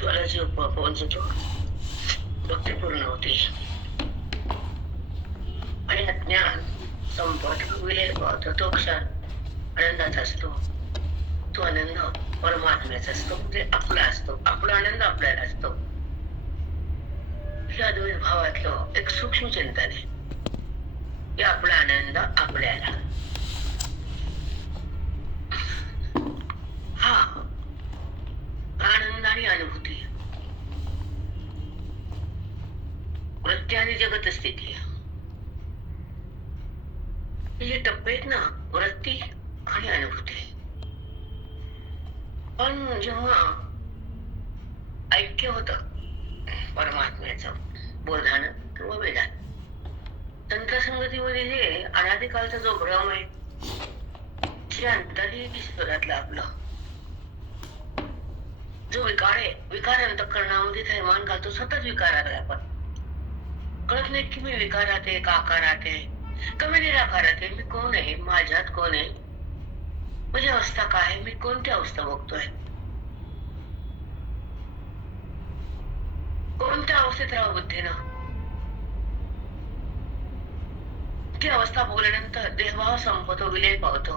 तुला जीव पोहोचतो भक्ती पूर्ण होती आणि अज्ञान संपत विलय पावतो. तो क्षण आनंदात असतो. तो आनंद परमात्म्याचा असतो, म्हणजे आपला असतो. आपला आनंद आपल्याला असतो. या द्वैत भावातलं एक सूक्ष्म चिंतन आहे की आपला आनंद आपल्याला. हा आनंद आणि अनुभूती, वृत्ती आणि जगत स्थिती, हे टप्पे आहेत ना, वृत्ती आणि अनुभूती. पण जेव्हा ऐक्य होत परमात्म्याचं बोधानं किंवा वेदान, संत संगतीमध्ये जे अनादिकालचा जो भ्रम आहे, ते अंतरी ईश्वरातलं आपलं जो विकार आहे, विकार अंतःकरणामध्ये थैमान घालतो. सतत विकारात आहे आपण. कळत नाही की मी विकारात आहे का आकारात आहे का मी निराकारात आहे. मी कोण आहे, माझ्यात कोण आहे, माझी अवस्था काय आहे, मी कोणती अवस्था बघतोय, कोणत्या अवस्थेत राहू बुद्धीनं. ती अवस्था भोगल्यानंतर देहभाव संपतो, विलय पावतो,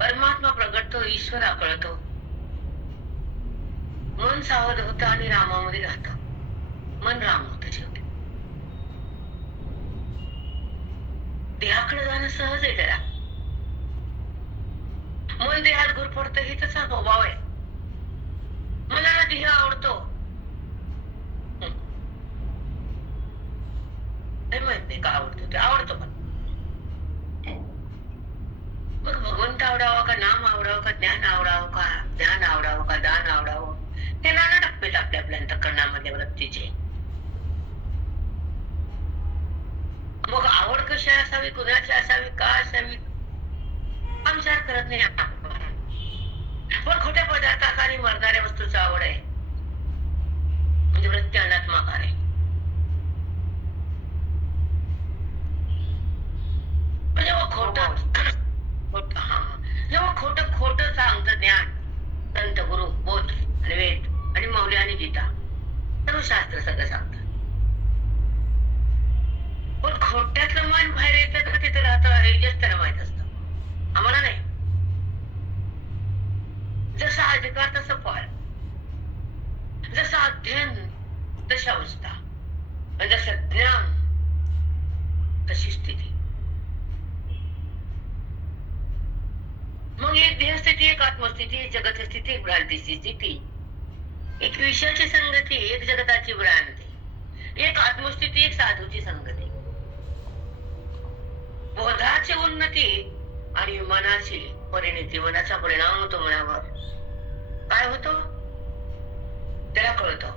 परमात्मा प्रगटतो, ईश्वर आकळतो, मन सावध होतं आणि रामामध्ये राहतं. मन राम होतं शेवटी. देहाकडे जाणं सहज आहे त्याला. मन देहात गुरफडतं हे त्याचा स्वभाव आहे. मनाला देह आवडतो, हे माहित नाही का आवडतो, ते आवडतो. पण मग भगवंत आवडावा का, नाम आवडावं का, ज्ञान आवडावं का, ध्यान आवडावं का, दान आवडावं, हे नाना टप्पेत आपल्या आपल्या अंतःकरणामध्ये वृत्तीचे. मग आवड कशी असावी, कुणाची असावी, का असावी, हा विचार करत नाही आपण. पण खोट्या पदार्थाचा आणि मरणाऱ्या वस्तूचा आवड आहे, म्हणजे वृत्ती अनात्माकार आहे. जेव्हा जेव्हा खोट सांगतं ज्ञान, संत गुरु बोध आणि वेद आणि मौली आणि गीता, सर्व शास्त्र सगळं सांगतात. पण खोट्यातलं मन बाहेर येतं तर तिथे राहतं, हे जस्ट त्याला माहित असतं, आम्हाला नाही. जसा अधिकार तसं फळ, जसं अध्ययन तशी अवस्था, आणि जसं ज्ञान तशी स्थिती. मग एक देहस्थिती, एक आत्मस्थिती, एक जगत स्थिती, एक भ्रांतीची स्थिती, एक विषयाची संगती, एक जगताची भ्रांती, एक आत्मस्थिती, एक साधूची संगती. बोधाची उन्नती आणि मनाची परिणती, मनाचा परिणाम होतो मनावर. काय होतो त्याला कळतं,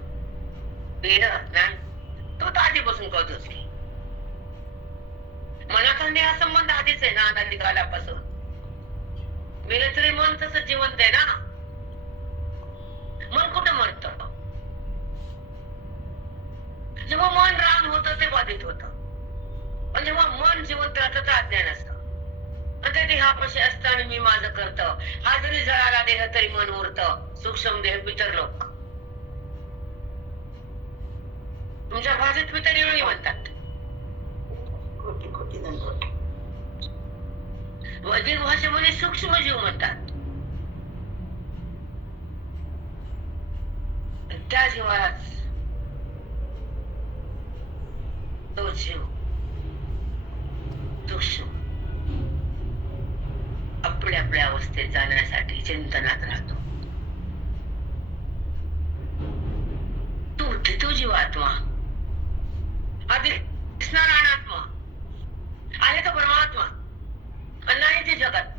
नाही तो तर आधीपासून कळतोच की. मनाचा देहा संबंध आधीच आहे ना, अनादी कालापासून. मेलं तरी मन तसं जिवंत आहे ना. मन कुठं मरत, जेव्हा मन राम होतं ते बाधित होतं. पण जेव्हा मन जिवंत राहतं तर अज्ञान असतं. आणि ते देहापाशी असतं आणि मी माझं करतं. हा जरी जळाला देह तरी मन उरतं. सूक्ष्म देह पितर लोक, तुमच्या भाषेत पितर योनी म्हणतात. खोटी खोटी खोटी. वैदिक भाषेमध्ये सूक्ष्म जीव म्हणतात. त्या जीवालाच तो जीव सूक्ष्म आपल्या आपल्या अवस्थेत जाण्यासाठी चिंतनात राहतो. तो जीवात्मा आधी दिसणारा अनात्मा आहे, तो परमात्मा नाही ते जगत.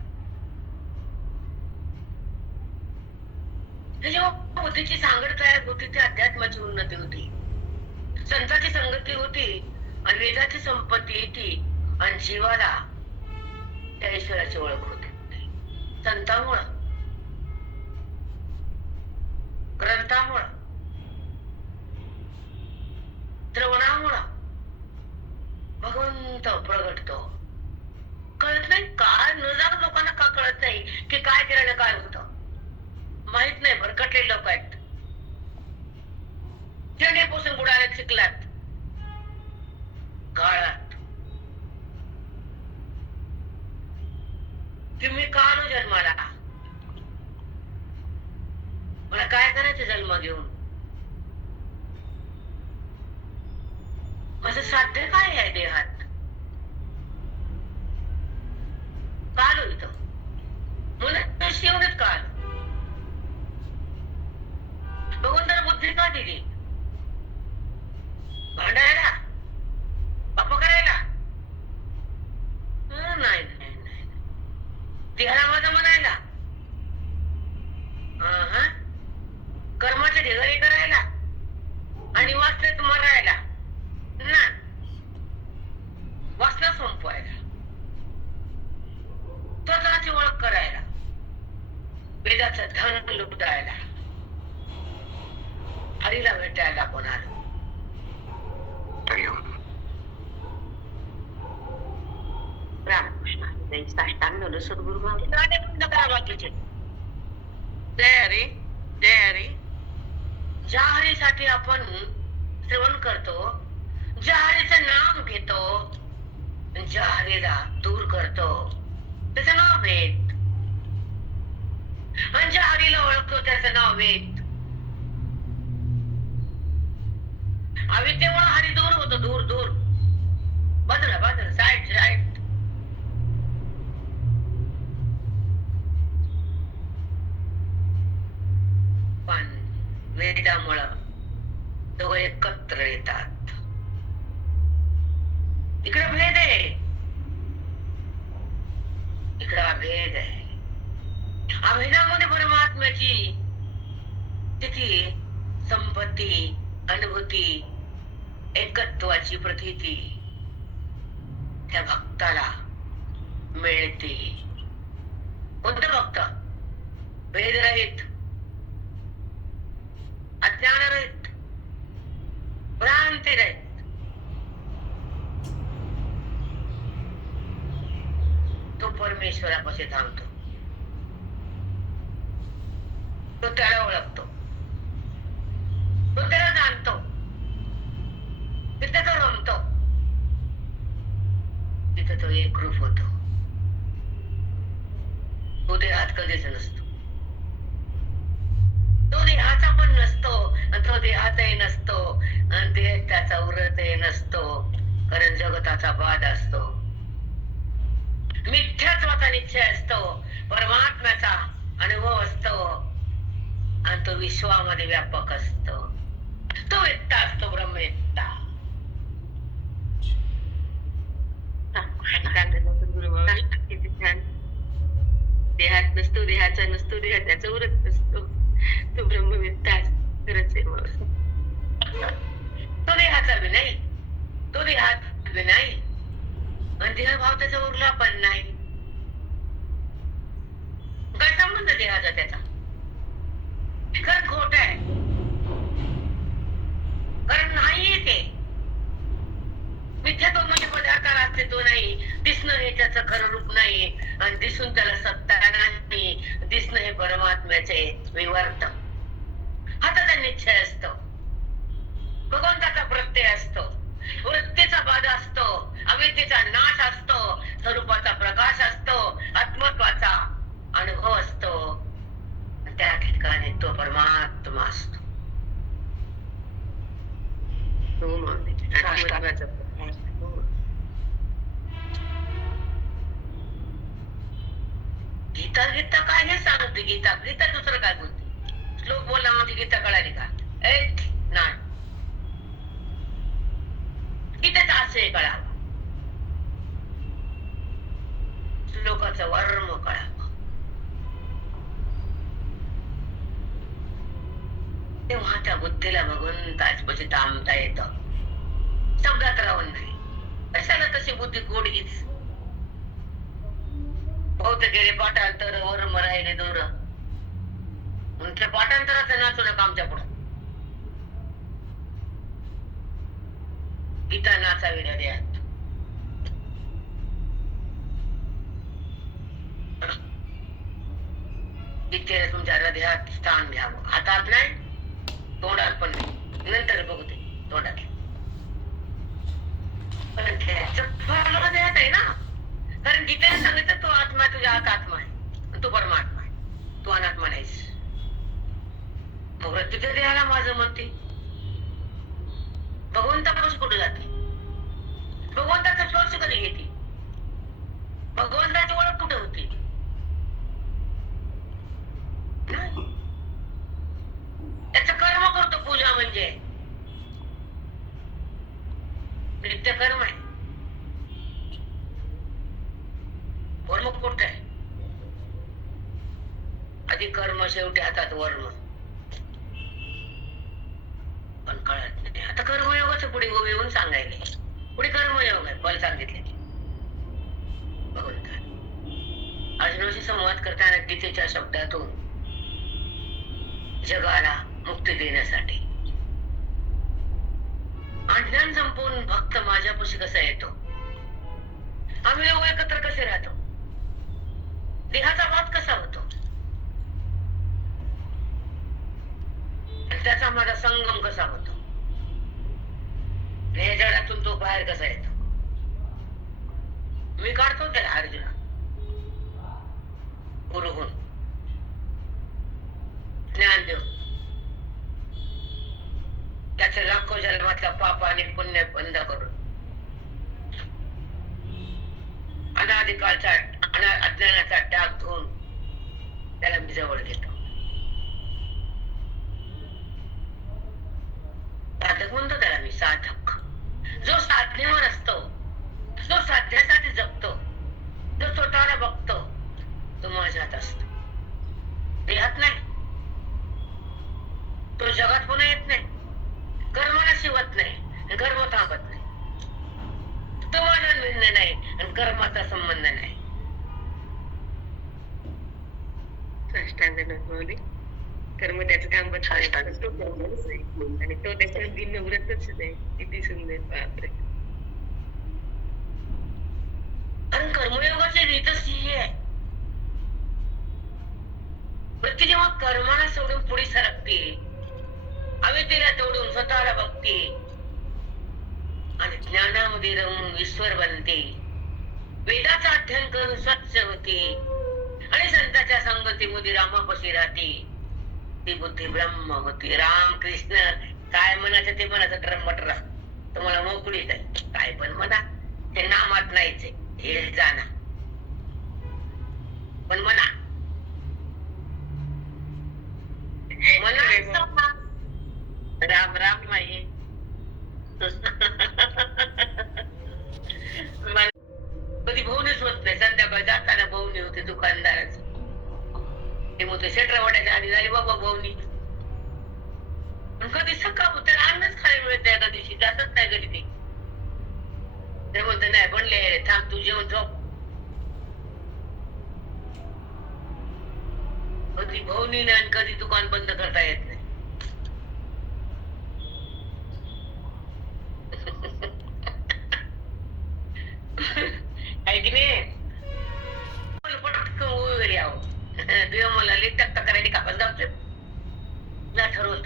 जेव्हा बुद्धीची सांगड तयार होती, ती अध्यात्माची उन्नती होती, संतांची संगती होती आणि वेदाची संपत्ती येते आणि जीवाला त्या ईश्वराची ओळख होते. संतांमुळं, ग्रंथामुळं, श्रवणामुळं भगवंत प्रगटतो. कळत नाही काय, न जाग लोकांना का कळत नाही की काय केल्याने काय होतं, माहित नाही. भरकटलेले लोक आहेत. मला काय करायचं जन्म घेऊन? माझं साध्य काय आहे देहात? काल होतं म्हणून एवढंच काल भगवंताला बुद्धी का दिली? भांडायला, पाप करायला? नाही नाही नाही. देहाला माझा म्हणायला, कर्माचे ढिगारे करायला आणि वाचण्यात मरायला ना, वासना संपवायला, स्वतःची ओळख करायला, वेदाचं धन लुटायला, हरीला भेटायला कोणाला. रामकृष्ण साष्टांग सद्गुरु बाकीचे जय हरी जय हरी. ज्या हरीसाठी आपण श्रवण करतो, ज्या हरीचं नाव घेतो, ज्या हरीला दूर करतो त्याचं नाव वेद, आणि ज्या हरीला ओळखतो त्याचं नाव वेद. अविद्येमुळे हरी दूर होतो, दूर दूर, बाजूला बाजूला, साईड साईड. पण वेदामुळं दोघं एकत्र येतात. इकडे भेद आहे, इकडे अभेद आहे. अभेदामध्ये परमात्म्याची स्थिती, संपत्ती, अनुभूती, एकत्वाची प्रतीती त्या भक्ताला मिळते. कोणतं भक्त? भेदरहित, अज्ञानरहित, भ्रांतिरहित. तो परमेश्वरापाशी थांबतो, तो त्याला ओळखतो, तो त्याला जाणतो, तिथे तो रमतो, तिथे तो एकरूप होतो. तो देहात कधीच नसतो, तो देहाचा पण नसतो, आणि तो देहातही नसतो, आणि देह त्याचा उरतही नसतो. कारण जगताचा बाद असतो, मिथ्यात्वाचा निश्चय असतो, परमात्म्याचा अनुभव असतो, आणि तो विश्वामध्ये व्यापक असतो. तो वेत्ता असतो, ब्रह्मवेत्ता. किती छान. देहात नसतो, देहाचा नसतो, देह त्याचा उरत नसतो, तो ब्रह्मवेत्ता. खरंच आहे. तो देहाचा बी नाही, तो देहात बी नाही, आणि देहभाव त्याचा उरला पण नाही. काय संबंध देहाचा त्याचा? खरं खोट आहे, कारण नाहीये ते. मिथ्यात्व म्हणजे पदार्थाला अस्तित्व नाही, दिसणं हे त्याचं खरं रूप नाही, आणि दिसून त्याला सत्ता नाही. दिसणं हे परमात्म्याचे विवर्त. हा त्याचा निश्चय असतो, भगवंताचा प्रत्यय असतो, वृत्तीचा बाध असतो, अविद्येचा नाश असतो, स्वरूपाचा प्रकाश असतो, आत्मत्वाचा अनुभव असतो. त्या ठिकाणी तो परमात्मा असतो. गीता गीता काय हे सांगते? गीता गीता दुसरं काय बोलते? श्लोक बोलला म्हणजे गीता कळाली का? नाही, गीतेचा आशय कळावा, श्लोकाचं वर्म कळावं, तेव्हा त्या बुद्धीला भगवंताची थांबता येतं. शब्दात राहून नाही. कशाला तशी बुद्धी गोडीच? बहुत गेले पाठांतर, वर्म राहिले दूर. त्या पाठांतराचं नाचू नका आमच्या पुढं. गीता नाचावी हृदयात. गीतेने तुमच्या हृदयात स्थान घ्यावं. हातात नाही, तोंडात पण नाही. नंतर बघू ते तोंडात. पण हृदयात आहे ना. कारण गीतेने सांगितलं तो आत्मा तुझ्या आत आत्मा आहे, तू परमात्मा आहे, तू अनात्मा नाहीस. मग तिथे द्यायला माझं म्हणते भगवंतापाशी कुठे जाते? भगवंताचा स्पर्श कधी घेते? भगवंताची ओळख कुठे होती? त्याचं कर्म करतो. पूजा म्हणजे नित्य कर्म आहे. वर्म कुठे आहे? आधी कर्म, शेवटी हातात वर्म. पण कळत नाही. आता कर्मयोगाचं पुढे उभे येऊन सांगायले, पुढे कर्मयोग आहे फल सांगितले भगवंता. अर्जुनाशी संवाद करताना गीतेच्या शब्दातून जगाला मुक्ती देण्यासाठी अज्ञान संपवून भक्त माझ्यापाशी कसा येतो, आम्ही लोक एकत्र कसे राहतो, देहाचा वाद कसा होतो, आणि त्याचा माझा संगम कसा होतो, या जगातून तो बाहेर कसा येतो, मी काढतो त्याला अर्जुना गुरुहून ज्ञान देऊ. त्याचे लाखो जन्मातला पाप आणि पुण्य बंद करून अनादिकाळचा अज्ञानाचा त्याग धुवून त्याला मी जवळ घेतो. साधक म्हणतो त्याला मी, साधक. जो साधनेवर असतो, जो साध्यासाठी जगतो, जो स्वतःला बघतो, तो माझ्यात असतो, देहात नाही. तो जगात पुन्हा येत नाही, कर्माला शिवत नाही, कर्म थांबत नाही. तो माझा निर्णय नाही आणि कर्माचा संबंध नाही. कर्म त्याचं काम बघतो आणि तो त्याच्या भिन्न व्रतच नाही. किती सुंदर, बापरे. कारण कर्मयोगाची रीतच ही आहे. व्यक्ती जेव्हा कर्माला सोडून पुढे सरकते, अविद्येला तोडून स्वतःला बघते आणि ज्ञानामध्ये रमून ईश्वर बनते, वेदाचा अध्ययन करून स्वच्छ होते आणि संतांच्या संगतीमध्ये रामापाशी राहते, ती बुद्धी ब्रह्म होती. राम कृष्ण काय म्हणायचं ते म्हणायचं, ट्रम्बटर तुम्हाला मोकळीच आहे, काय पण म्हणा, ते नामात नाहीच आहे, हे जाणा. पण म्हणा राम राम नाही. कधी भाऊनीच होत नाही. संध्याकाळी जाताना भाऊनी होते दुकानदाराच, ते मोठे शेटर वाटायच्या आधी झाली बाबा भाऊनी. कधी सकाळ त्याला अन्नच खायला मिळत नाही, एका दिवशी जातच नाही कधी ते म्हणते नाही बनले, थांब तू जेवण झोप. कधी भाऊनी नाही आणि कधी दुकान बंद करता येत नाही. ऐक नाही पटकन वगैरे यावं, तुझ्या मला टक्का करायला कापस गावते ना, ठरवलं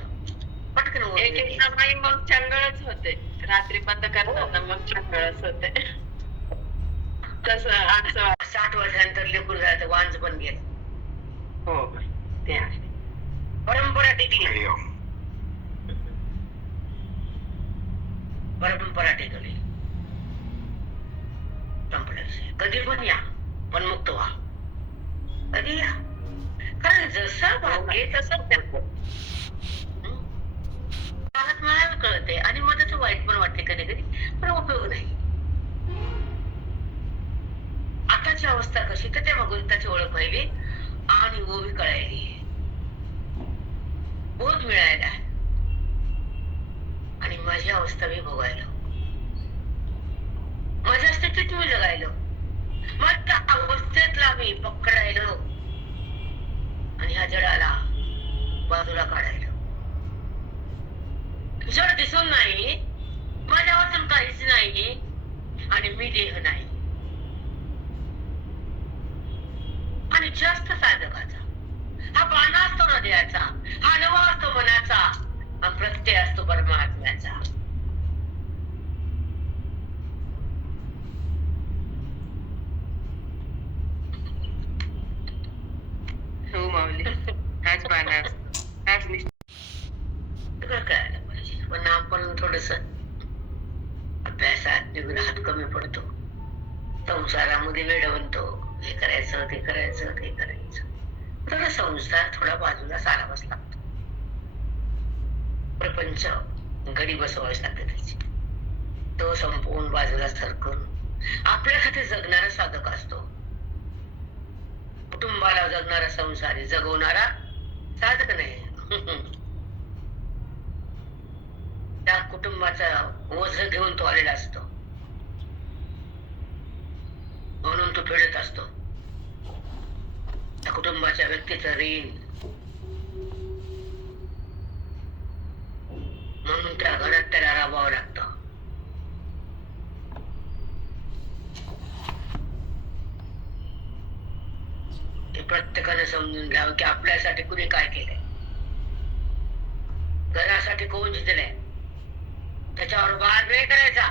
पटकन मग चंगळच होते. रात्री बंद करताना मग चंगळच होते. तसं 60 वर्षानंतर लेकूर झालं, वांज पण गेलं. हो, ते आहे. परंपरा टिकली, परंपरा टिकली. कधी पण या, पण मुक्त व्हा. कधी या, कारण जसं भाग्य तसं मला कळते आणि मग त्याचं वाईट पण वाटते कधी कधी, पण उपयोग नाही. आताची अवस्था कशी, तर त्या भगवंताची ओळख व्हायली आणि ओवी कळायली, बोध मिळायला आणि माझी अवस्था मी भोगायला, माझ्या स्थितीत मी जगायलो, माझ्या अवस्थेतला मी पकडायलो आणि ह्या जगाला बाजूला काढायलो. जड दिसून नाही, माझ्या वाचून काहीच नाही आणि मी देह नाही. आणि जास्त साधकाचा हा बाणा असतो हृदयाचा, हा नवा असतो मनाचा, हा प्रत्यय असतो परमात्म्याचा. हो माऊली, हाच बाणा असतो, हाच निश्चित. तसं अभ्यासात निग्रहात कमी पडतो, संसारामध्ये वेळ बनतो, हे करायचं ते करायचं ते करायचं, तर संसार थोडा बाजूला सारावाच लागतो. प्रपंच घडी बसवावीच लागते त्याची, तो संपवून बाजूला सरकून आपल्यासाठी जगणारा साधक असतो. कुटुंबाला जगणारा संसारी, जगवणारा साधक नाही. त्या कुटुंबाचा ओझ घेऊन तो आलेला असतो, म्हणून तो फेडत असतो त्या कुटुंबाच्या व्यक्तीचं ऋण. म्हणून त्या घरात त्याला राबावं लागतं. हे प्रत्येकाने समजून घ्यावं की आपल्यासाठी कुणी काय केलंय, घरासाठी कोण झिजलंय, त्याच्यावर वाद नाही करायचा,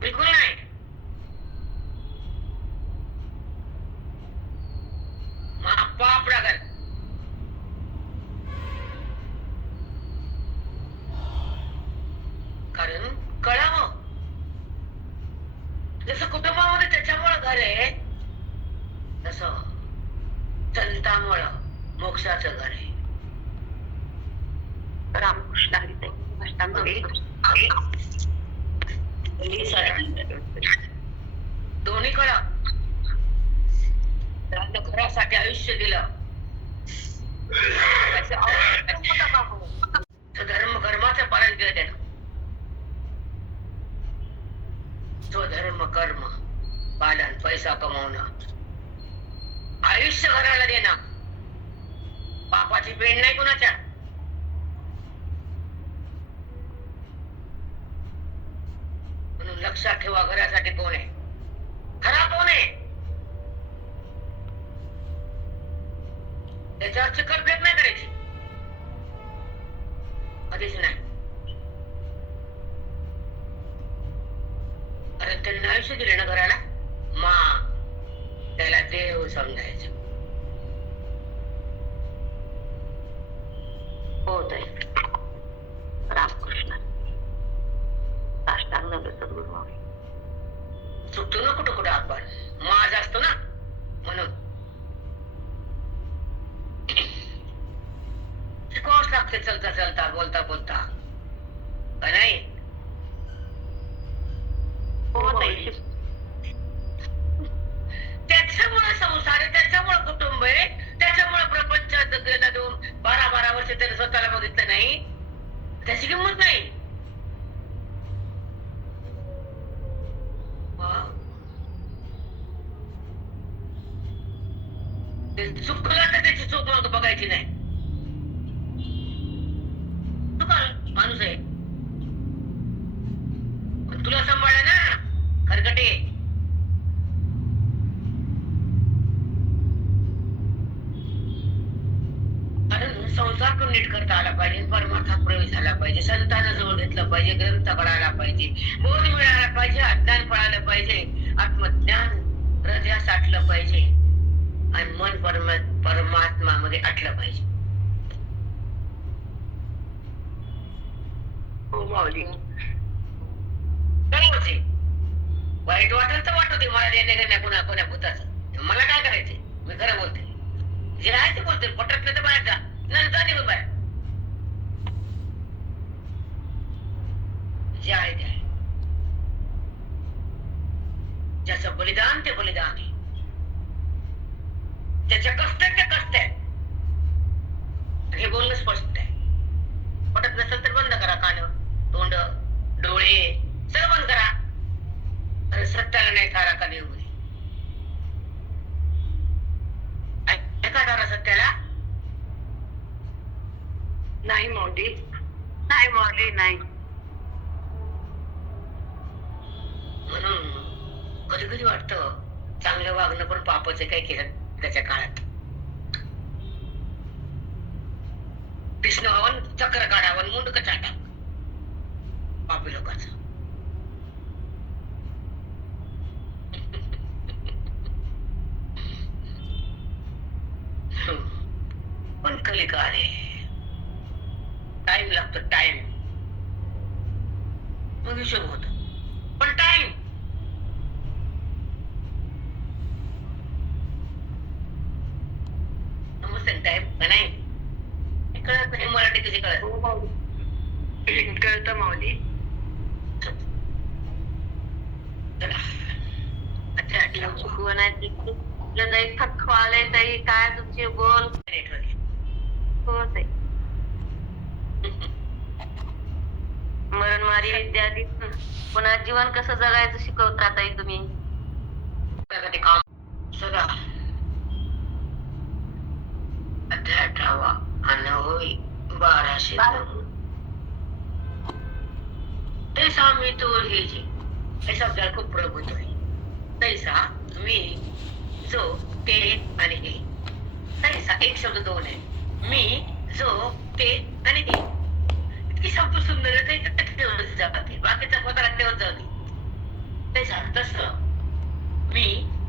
बिलकुल नाही. पाप लागल. कारण कळावं, जसं कुटुंबामध्ये त्याच्यामुळं घर आहे, तसं संतामुळं मोक्षाचं घर आहे. रामकृष्ण हरी दोन्ही कळा. त्यानं घरासाठी आयुष्य दिलं, धर्म कर्माचं पालन केलं त्यानं. स्वधर्म कर्म पालन, पैसा कमवणं, आयुष्य घराला देणं, पापाची पेंड नाही कुणाच्या. म्हणून लक्षात ठेवा, घरासाठी कोण आहे, खरा कोण आहे, त्याच्यावर चिकटफेक नाही करायची, कधीच नाही. कारण त्यांनी आयुष्य दिले ना घराला, त्याला देव समजायचं. होत आहे. रामकृष्ण साष्टांग सद्गुरू. सुटतो ना कुठं कुठं आपण, माझ असतो ना, म्हणून शिकवावंच लागते. चलता चलता, बोलता बोलता, का नाही? त्याच्यामुळे संसार आहे, त्याच्यामुळे कुटुंब आहे, त्याच्यामुळे प्रपंचात गेला 12 वर्ष त्याने स्वतःला बघितलं नाही, त्याची किंमत नाही. चुकला तर त्याची चूक मग बघायची नाही. माणूस आहे, पण तुला सांभाळा ना खरकटे. कारण संसार पण नीट करता आला पाहिजे, परमार्थात प्रवेश झाला पाहिजे, संतांना जवळ घेतलं पाहिजे, ग्रंथ कळायला पाहिजे, बोध मिळाला पाहिजे, अज्ञान पळालं पाहिजे, आत्मज्ञान हृदयात साठलं पाहिजे, आणि मन परमात्मा मध्ये आटलं पाहिजे. वाईट वाटेल तर वाटू दे, मला देणे नाही कोणा कोण्या भूताचं, मला काय करायचंय, मी खरं बोलते, जे आहे ते बोलते, पटत नाही तर बाहेर जा, नंतर निघून बाहेर, जे आहे ते आहे. ज्याचं बलिदान ते बलिदान आहे, त्याच्या कष्ट ते कष्ट आहे, हे बोलणं स्पष्ट आहे. पटत नसेल तर बंद करा, कान तोंड डोळे सर्व बंद करा. अरे सत्याला नाही थारा कधी होईल, ऐका थारा सत्याला नाही मौली, नाही मौली, नाही. म्हणून कधी कधी वाटतं चांगलं वागणं पण पापच आहे, काय केलं त्याच्या काळात. कृष्ण हवन, चक्र काढावं, मुंडक चाटा पापी लोकांचं. पण कलिकाल आहे, टाइम लागतो, टाइम. मग हिशोब होतो, पण टाइम. समजते टाइम का नाही? कळत नाही मराठी कशी कळत? हो माऊली. कळतं माऊली. चला. अच्छा अच्छा. शिकवण आहे ती. तुला ताई थकवाले ताई काय तुमची बोल. नेटवर्क. हो ताई. मरणमारी विद्यार्थी पुन्हा जीवन कसं जगायचं शिकवता ताई तुम्ही. त्यासाठी काम सगळा. अध्याय 18 आणि होय 1209. तैसा मी तो हे जे हे शब्दाला खूप प्रभुत्व आहे. तैसा मी जो ते आणि हे. तैसा एक शब्द दोन आहे. मी जो ते आणि हे. इतकी शब्द सुंदर आहे ते ठेवत जाते, बाकीचा पदार्थ ठेवत जाऊ दे. तैसा तसं मी,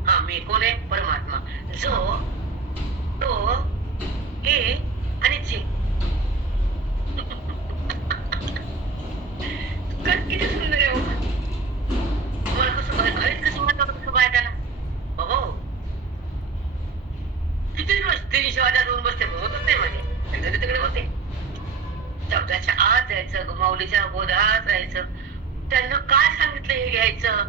हा मी कोण आहे? परमात्मा. जो तो हे आणि जे. किती सुंदर आहे. मला कसं घरीच कसं म्हणतात कसं बाय त्याला बाबा. किती दिवस तिने शिवाजा दोन बसते होतच नाही माझे. तिकडे तिकडे होते. शब्दाच्या आत जायचं, माऊलीच्या बोधात राहायचं. त्यांना काय सांगितलं हे घ्यायचं,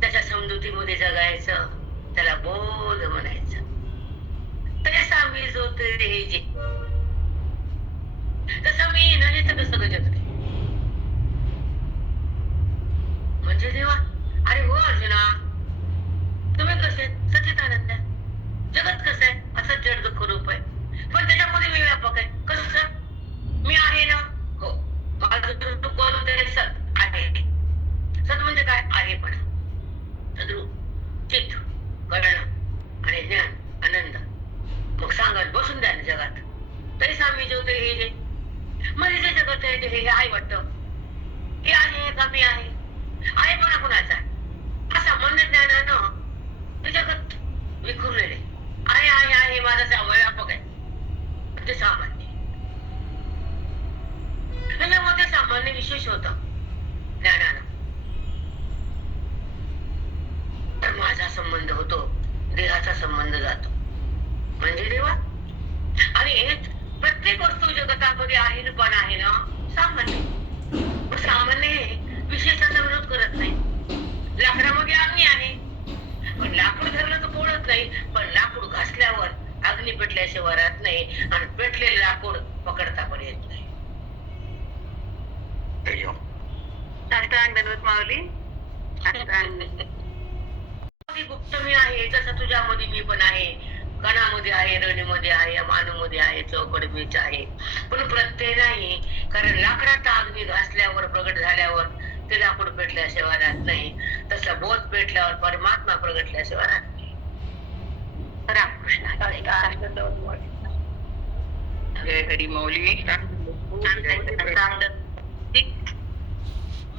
त्याच्या समजुतीमध्ये जगायचं, त्याला बोध म्हणायचं. तसा मी जो ते हे जे. तसं मी नाही तर कसं गजत ते. म्हणजे देवा, अरे हो अर्जुना, तुम्ही कसे सच्चिदानंद, जगत कसं आहे असं जड दुःख रूप आहे, पण त्याच्यामध्ये मी व्यापक आहे. कसं? मी आहे ना. हो, माझं कोण ते सत आहे. सत म्हणजे काय? आहेपणा, सद्रूप, चित्त, कळणं आणि ज्ञान, आनंद. मग सांगत बसून द्या ना जगात. तरी आम्ही जो ते हे जे मध्ये जे जगत आहे ते हे आहे वाटतं. हे आहे का मी आहे? आहे म्हणा कुणाचा असा मन ज्ञानानं ते जगत विखुरलेले आहे. आहे आहे माझा व्यापक आहे. ते सामान्य. त्याच्यामध्ये सामान्य विशेष होत ज्ञानानं. तर माझा संबंध होतो, देहाचा संबंध जातो. म्हणजे देवा. आणि प्रत्येक वस्तू जगतामध्ये आहे पण आहे ना सामान्य. सामान्य हे विशेषाचा विरोध करत नाही. लाकडामध्ये अग्नी आहे, पण लाकूड धरलं तर पोळत नाही. पण लाकूड घासल्यावर अग्नी पेटल्याशिवाय राहत नाही, आणि पेटलेले लाकूड पकडता पण येत नाही. माऊली. गुप्त मी आहे, जसं तुझ्यामध्ये मी पण आहे. कणामध्ये आहे, रणीमध्ये आहे, मानूमध्ये आहे, चौकडीच आहे. पण प्रत्यय नाही, कारण लाकडाचा अग्नी घासल्यावर प्रगट झाल्यावर ते लाकूड पेटल्याशिवाय राहत नाही. तसं बोध पेटल्यावर परमात्मा प्रगटल्याशिवाय राहत नाही. रामकृष्ण हरी माऊली.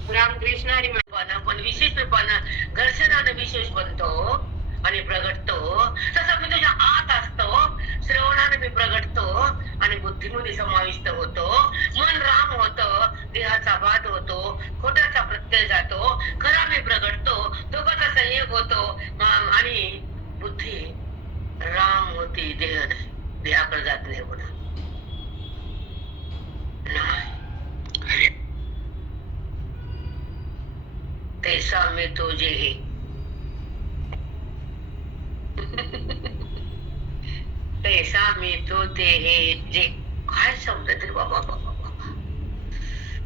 रामकृष्ण हरी. पण विशेष रूपानं घर्षणानं विशेष बनतो आणि प्रगटतो. तसं मी तुझ्या आत असतो, श्रवणाने मी प्रगटतो आणि बुद्धीमध्ये समाविष्ट होतो. मन राम होतं, देहाचा बाध होतो, खोट्याचा प्रत्यय जातो, खरा मी प्रगटतो, दोघांचा संयोग होतो आणि बुद्धी राम होती, देह नाही. देहाकडे जात नाही पुन्हा. तैसा मी तो जे हे. तैसा मी तो ते हे जे. काय शब्द तरी बाबा बाबा बाबा.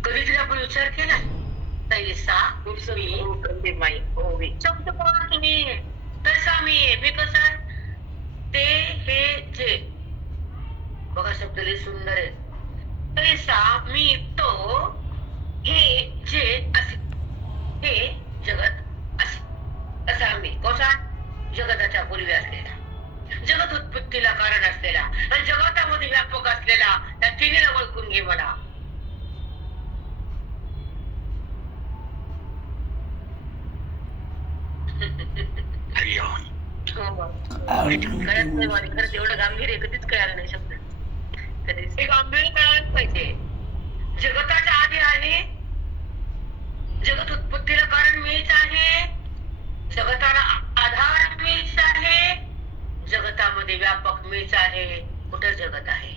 कधीतरी आपण विचार केला तैसा मी शब्द बोला तुम्ही. तैसा मी कसा आहे ते हे जे. बघा शब्द लय सुंदर आहे. तैसा मी तो हे जे असे. हे जगत असे. असा मी कोसा जगताच्या पूर्वी असलेला, जगत उत्पत्तीला कारण असलेला आणि जगतामध्ये व्यापक असलेला, त्या तिन्हीला ओळखून घे मला. कळत नाही मला खरंच. एवढं गांभीर्य कधीच कळालं नाही शब्द. कधीच गांभीर्य कळायला पाहिजे. जगताच्या आधी आहे, जगत उत्पत्तीला कारण मीच आहे, जगताला आधार मीच आहे, जगतामध्ये व्यापक मीच आहे. कुठे जगत आहे?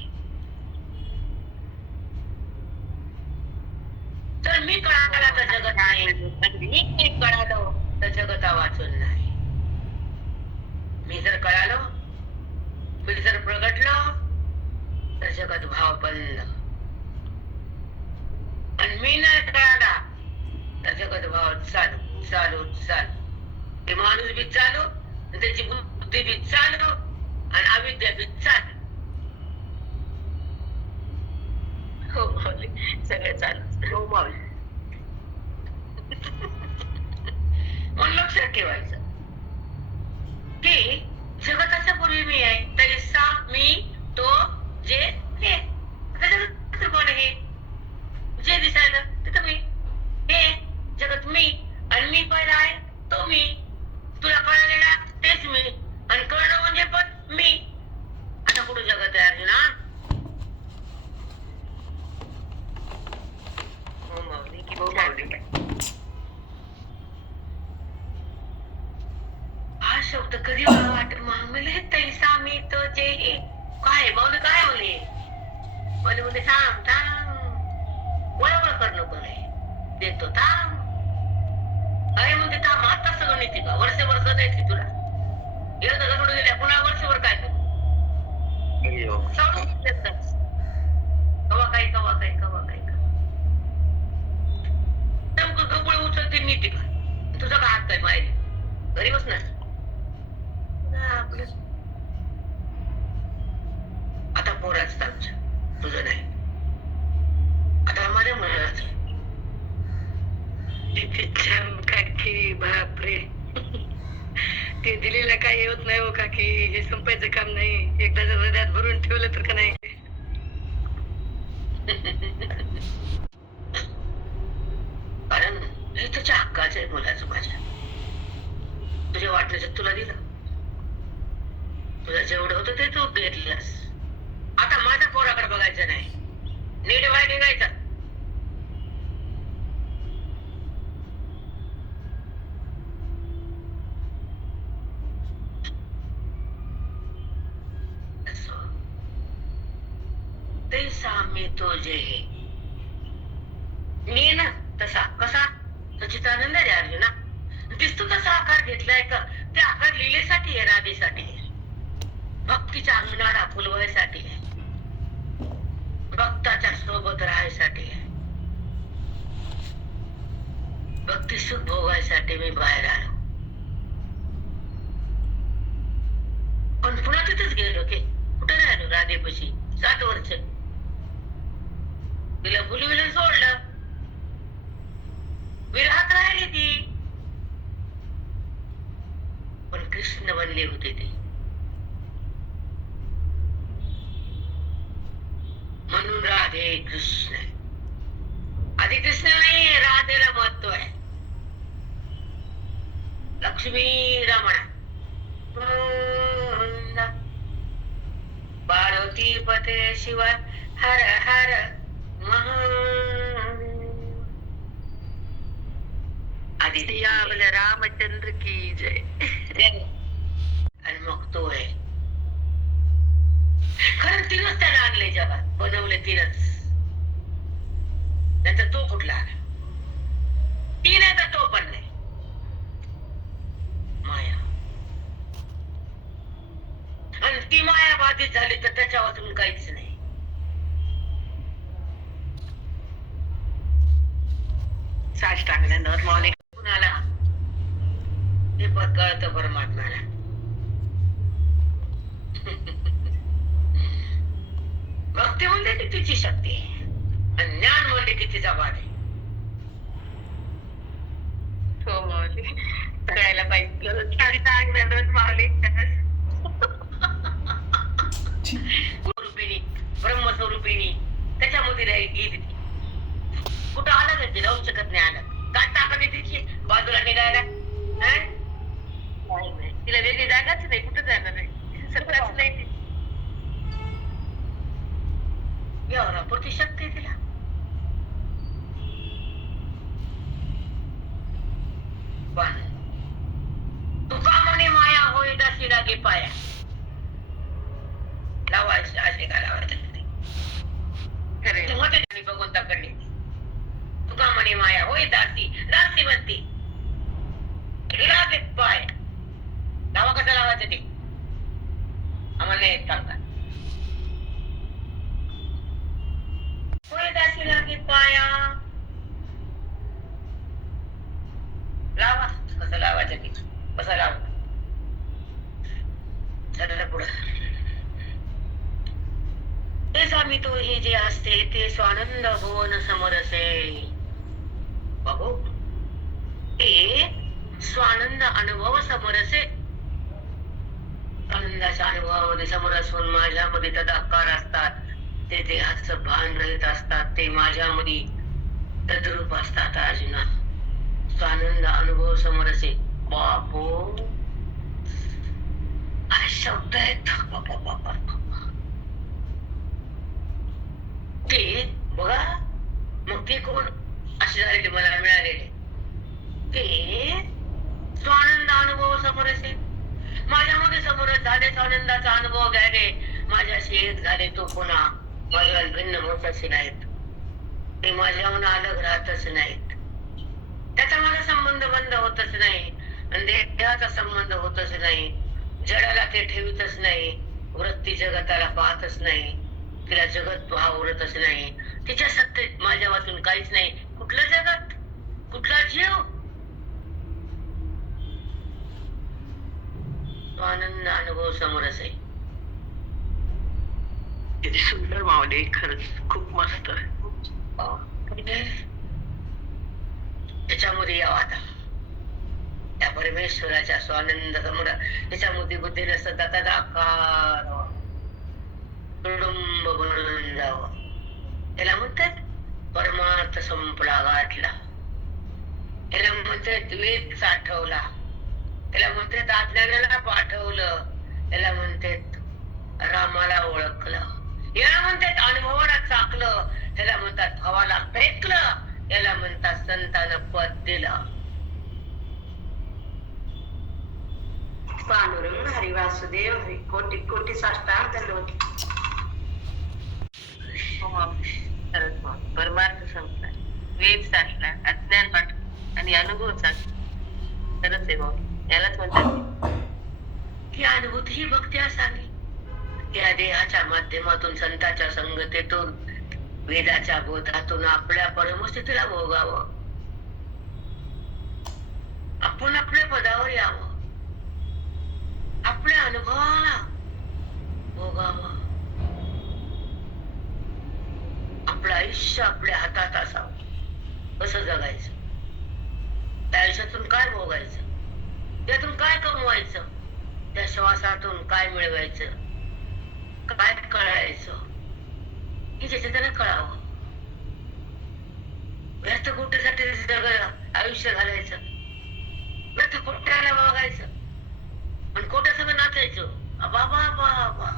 तर मी कळाला तर जगत नाही, मी कळालो तर जगता वाचून नाही. मी जर कळालो, मी जर प्रगटलो तर जगत भाव बंद, आणि मी नाही कळाला तर जगत भाव चालू चालू चालू. ते माणूस बी चालू, त्याची बुद्धी बी चालू, आणि अविद्या बी चालू. हो माऊली, सगळं चालू. हो माऊली. मग लक्षात ठेवायचं की जगताच्या पूर्वी मी आहे, तैसा मी तो जे हे. आता जगत कोण आहे? जे दिसायलं ते तुम्ही, हे जगत मी, आणि मी पहिला आहे तो मी. तुला कळलेला तेच मी, आणि कळणं म्हणजे पण मी. आता कुठं जगत आहे अर्जुना? हो माऊली, किती हो छान. माऊली. हा शब्द कधी मला वाटत म्हणले तैसा मी तो जे हे. काय माऊली, काय बोलले? मला बोलले थांब थांब, वळवळ कर नको रे, देतो थांब. अरे म्हणते थांब, आता सगळं नेते का? वर्षभर द्यायची तुला, एकदा गरुड गेल्या पुन्हा वर्षभर काय करू? सोडून देतात. कवा काही कवा काही कवा काही का नेमकं गबळ उचलते नीती का? तुझा का हात काय माहिती? घरी बस ना आपलं. आता पोराच आमच्या, तुझं नाही. आता माझ्या मुलाच किती छान काकी, बापरे. ते दिलेलं काही होत नाही हो काकी, हे संपायचं काम नाही. एकदा जर हृदयात भरून ठेवलं तर का नाही. कारण हे तुझ्या हक्काचं आहे मुलाचं माझ्या. तुझ्या वाटण्याचं तुला दिलं, तुला जेवढं होतं ते तू घेतलंस. आता माझ्या पोराकडे बघायचं नाही, नीट बाहेर निघायचं. तैसा मी तो जे हे. मी ना तसा कसा सच्चिदानंद आहे अर्जुना. दिसतो तसा आकार घेतलाय का? ते आकार लिहिलेसाठी आहे, राधेसाठी आहे, भक्तीच्या अंगणाला फुलवायसाठी आहे, भक्ताच्या सोबत राहायसाठी आहे, भक्ती सुख भोगायसाठी मी बाहेर आलो. पण पुन्हा तिथेच गेलो की कुठे राहिलो? राधेपाशी 7 वर्ष. तिला भुलविलं, सोडलं, विरहात राहिली ती. पण कृष्ण बनले होते ते, म्हणून राधे कृष्ण. आधी कृष्ण नाही, राधेला महत्व आहे. लक्ष्मी रमण पार्वती पते शिव हर हर आधी आपल्या रामचंद्र की जय. आणि मग तो आहे खरं. तीनच त्याला आणले जगात, बनवले तीनच. नाहीतर तो कुठला आला? तीन आहे तर तो पण नाही. माया, आणि ती माया बाधित झाली तर त्याच्या वाचून काहीच नाही. साष्टांग माऊली कुणाला हे पण कळतं परमात्म्याला. भक्ती म्हणजे ती तिची शक्ती आहे, आणि ज्ञान म्हणजे की तिचा वाद आहे. हो माऊली, कळायला पाहिजे. माऊली स्वरूपिणी, ब्रह्मस्वरूपिणी, त्याच्यामध्ये गेली ती. कुठं आलं नाही, ती राहू शकत नाही. आलं काय ताकद आहे तिची बाजूला निघायला? नाही, तिला वेगळी जागाच नाही, कुठं जाणार आहे, सत्ताच नाही ती. एवढा पुरती शक्ती आहे तिला. खरे होते भगवंताकडे. तुका म्हणे माया होय दासी, दासी म्हणते लागे पाय. लावा कसा लावायचं ते आम्हाला नाही येत सांगता. होय दासी लागे पाया. लावा कसं लावायचं ते कसं लावा. चला पुढं. तेच आम्ही तो हे जे असते ते स्वानंद भुवन समरसे. बघू ते स्वानंद अनुभव समरसे. आनंदाच्या अनुभवामध्ये समरस होऊन माझ्यामध्ये तदाकार असतात. ते देहाचं भान रहित असतात. ते माझ्यामध्ये तद्रूप असतात. अर्जुना स्वानंद अनुभव समरसे. बापो काय शब्द आहेत. ते बघा मग ते कोण असे झालेले मला मिळालेले. ते स्वानंद अनुभव समरसे. माझ्यामध्ये समरस झाले. स्वानंदाचा अनुभव घ्यायले. माझ्याशी एक झाले तो पुन्हा माझ्या भिन्न होतच नाहीत. ते माझ्याहून अलग राहतच नाहीत. त्याचा माझा संबंध बंद होतच नाही आणि देहाचा संबंध होतच नाही. जडाला ते ठेवीतच नाही. वृत्ती जगताला पाहतच नाही. तिला जगत आवरतच नाही. तिच्या सत्तेत माझ्या वाचून काहीच नाही. कुठलं जगत, कुठला जीव. आनंद अनुभव समरस आहे. किती सुंदर मावली. खरंच खूप मस्त. त्याच्यामध्ये यावं आता त्या परमेश्वराच्या स्वानंद समोर. त्याच्यामध्ये बुद्धीने सतत आकार कुटुंब बनून जावं. त्याला म्हणतात परमार्थ संपला गाठला. त्याला म्हणतात वेद साठवला. त्याला म्हणतात अज्ञानाला पाठवलं. त्याला म्हणतात रामाला ओळखलं. याला म्हणतात अनुभवाला चाकलं. त्याला म्हणतात भावाला फेकलं. याला म्हणतात संतानं पद दिलं. पांडुरंग हरी वासुदेव हरी कोटी कोटी साष्टांग दंडवत. परमार्थ संपला, वेद साठला, अज्ञान पाठला आणि अनुभव चालला. खरंच आहे भाऊ. यालाच म्हणतात ही अनुभूती ही भक्ती असावी. या देहाच्या माध्यमातून संतांच्या संगतीतून वेदाच्या बोधातून आपल्या परमस्थितीला भोगावं. आपण आपल्या पदावर यावं. आपल्या अनुभवाला भोगावं. आपलं आयुष्य आपल्या हातात असावं. कसं जगायचं, त्या आयुष्यातून काय भोगायचं, त्यातून काय कमवायचं, त्या श्वासातून काय मिळवायचं, काय कळायचं हे ज्याच्या त्याला कळावं. व्यर्थ कुठेसाठी सगळं आयुष्य घालायचं, व्यर्थ कुठ्याला बघायचं आणि कोट्या सगळं नाचायचं. बाबा बाबा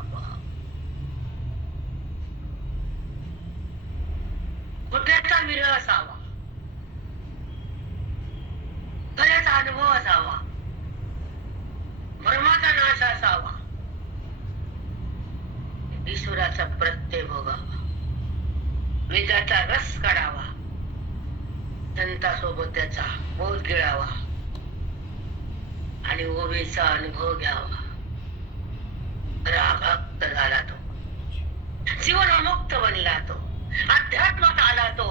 कुठ्याचा विरह असावा, खऱ्याचा अनुभव असावा, भ्रमाचा नाश असावा, ईश्वराचा प्रत्यय भोगावा, वेदाचा रस काढावा, संतांसोबत त्याचा बोध गिळावा आणि ओवीचा अनुभव घ्यावा. राभक्त झाला तो, जीवनमुक्त बनला तो, अध्यात्मात आला तो,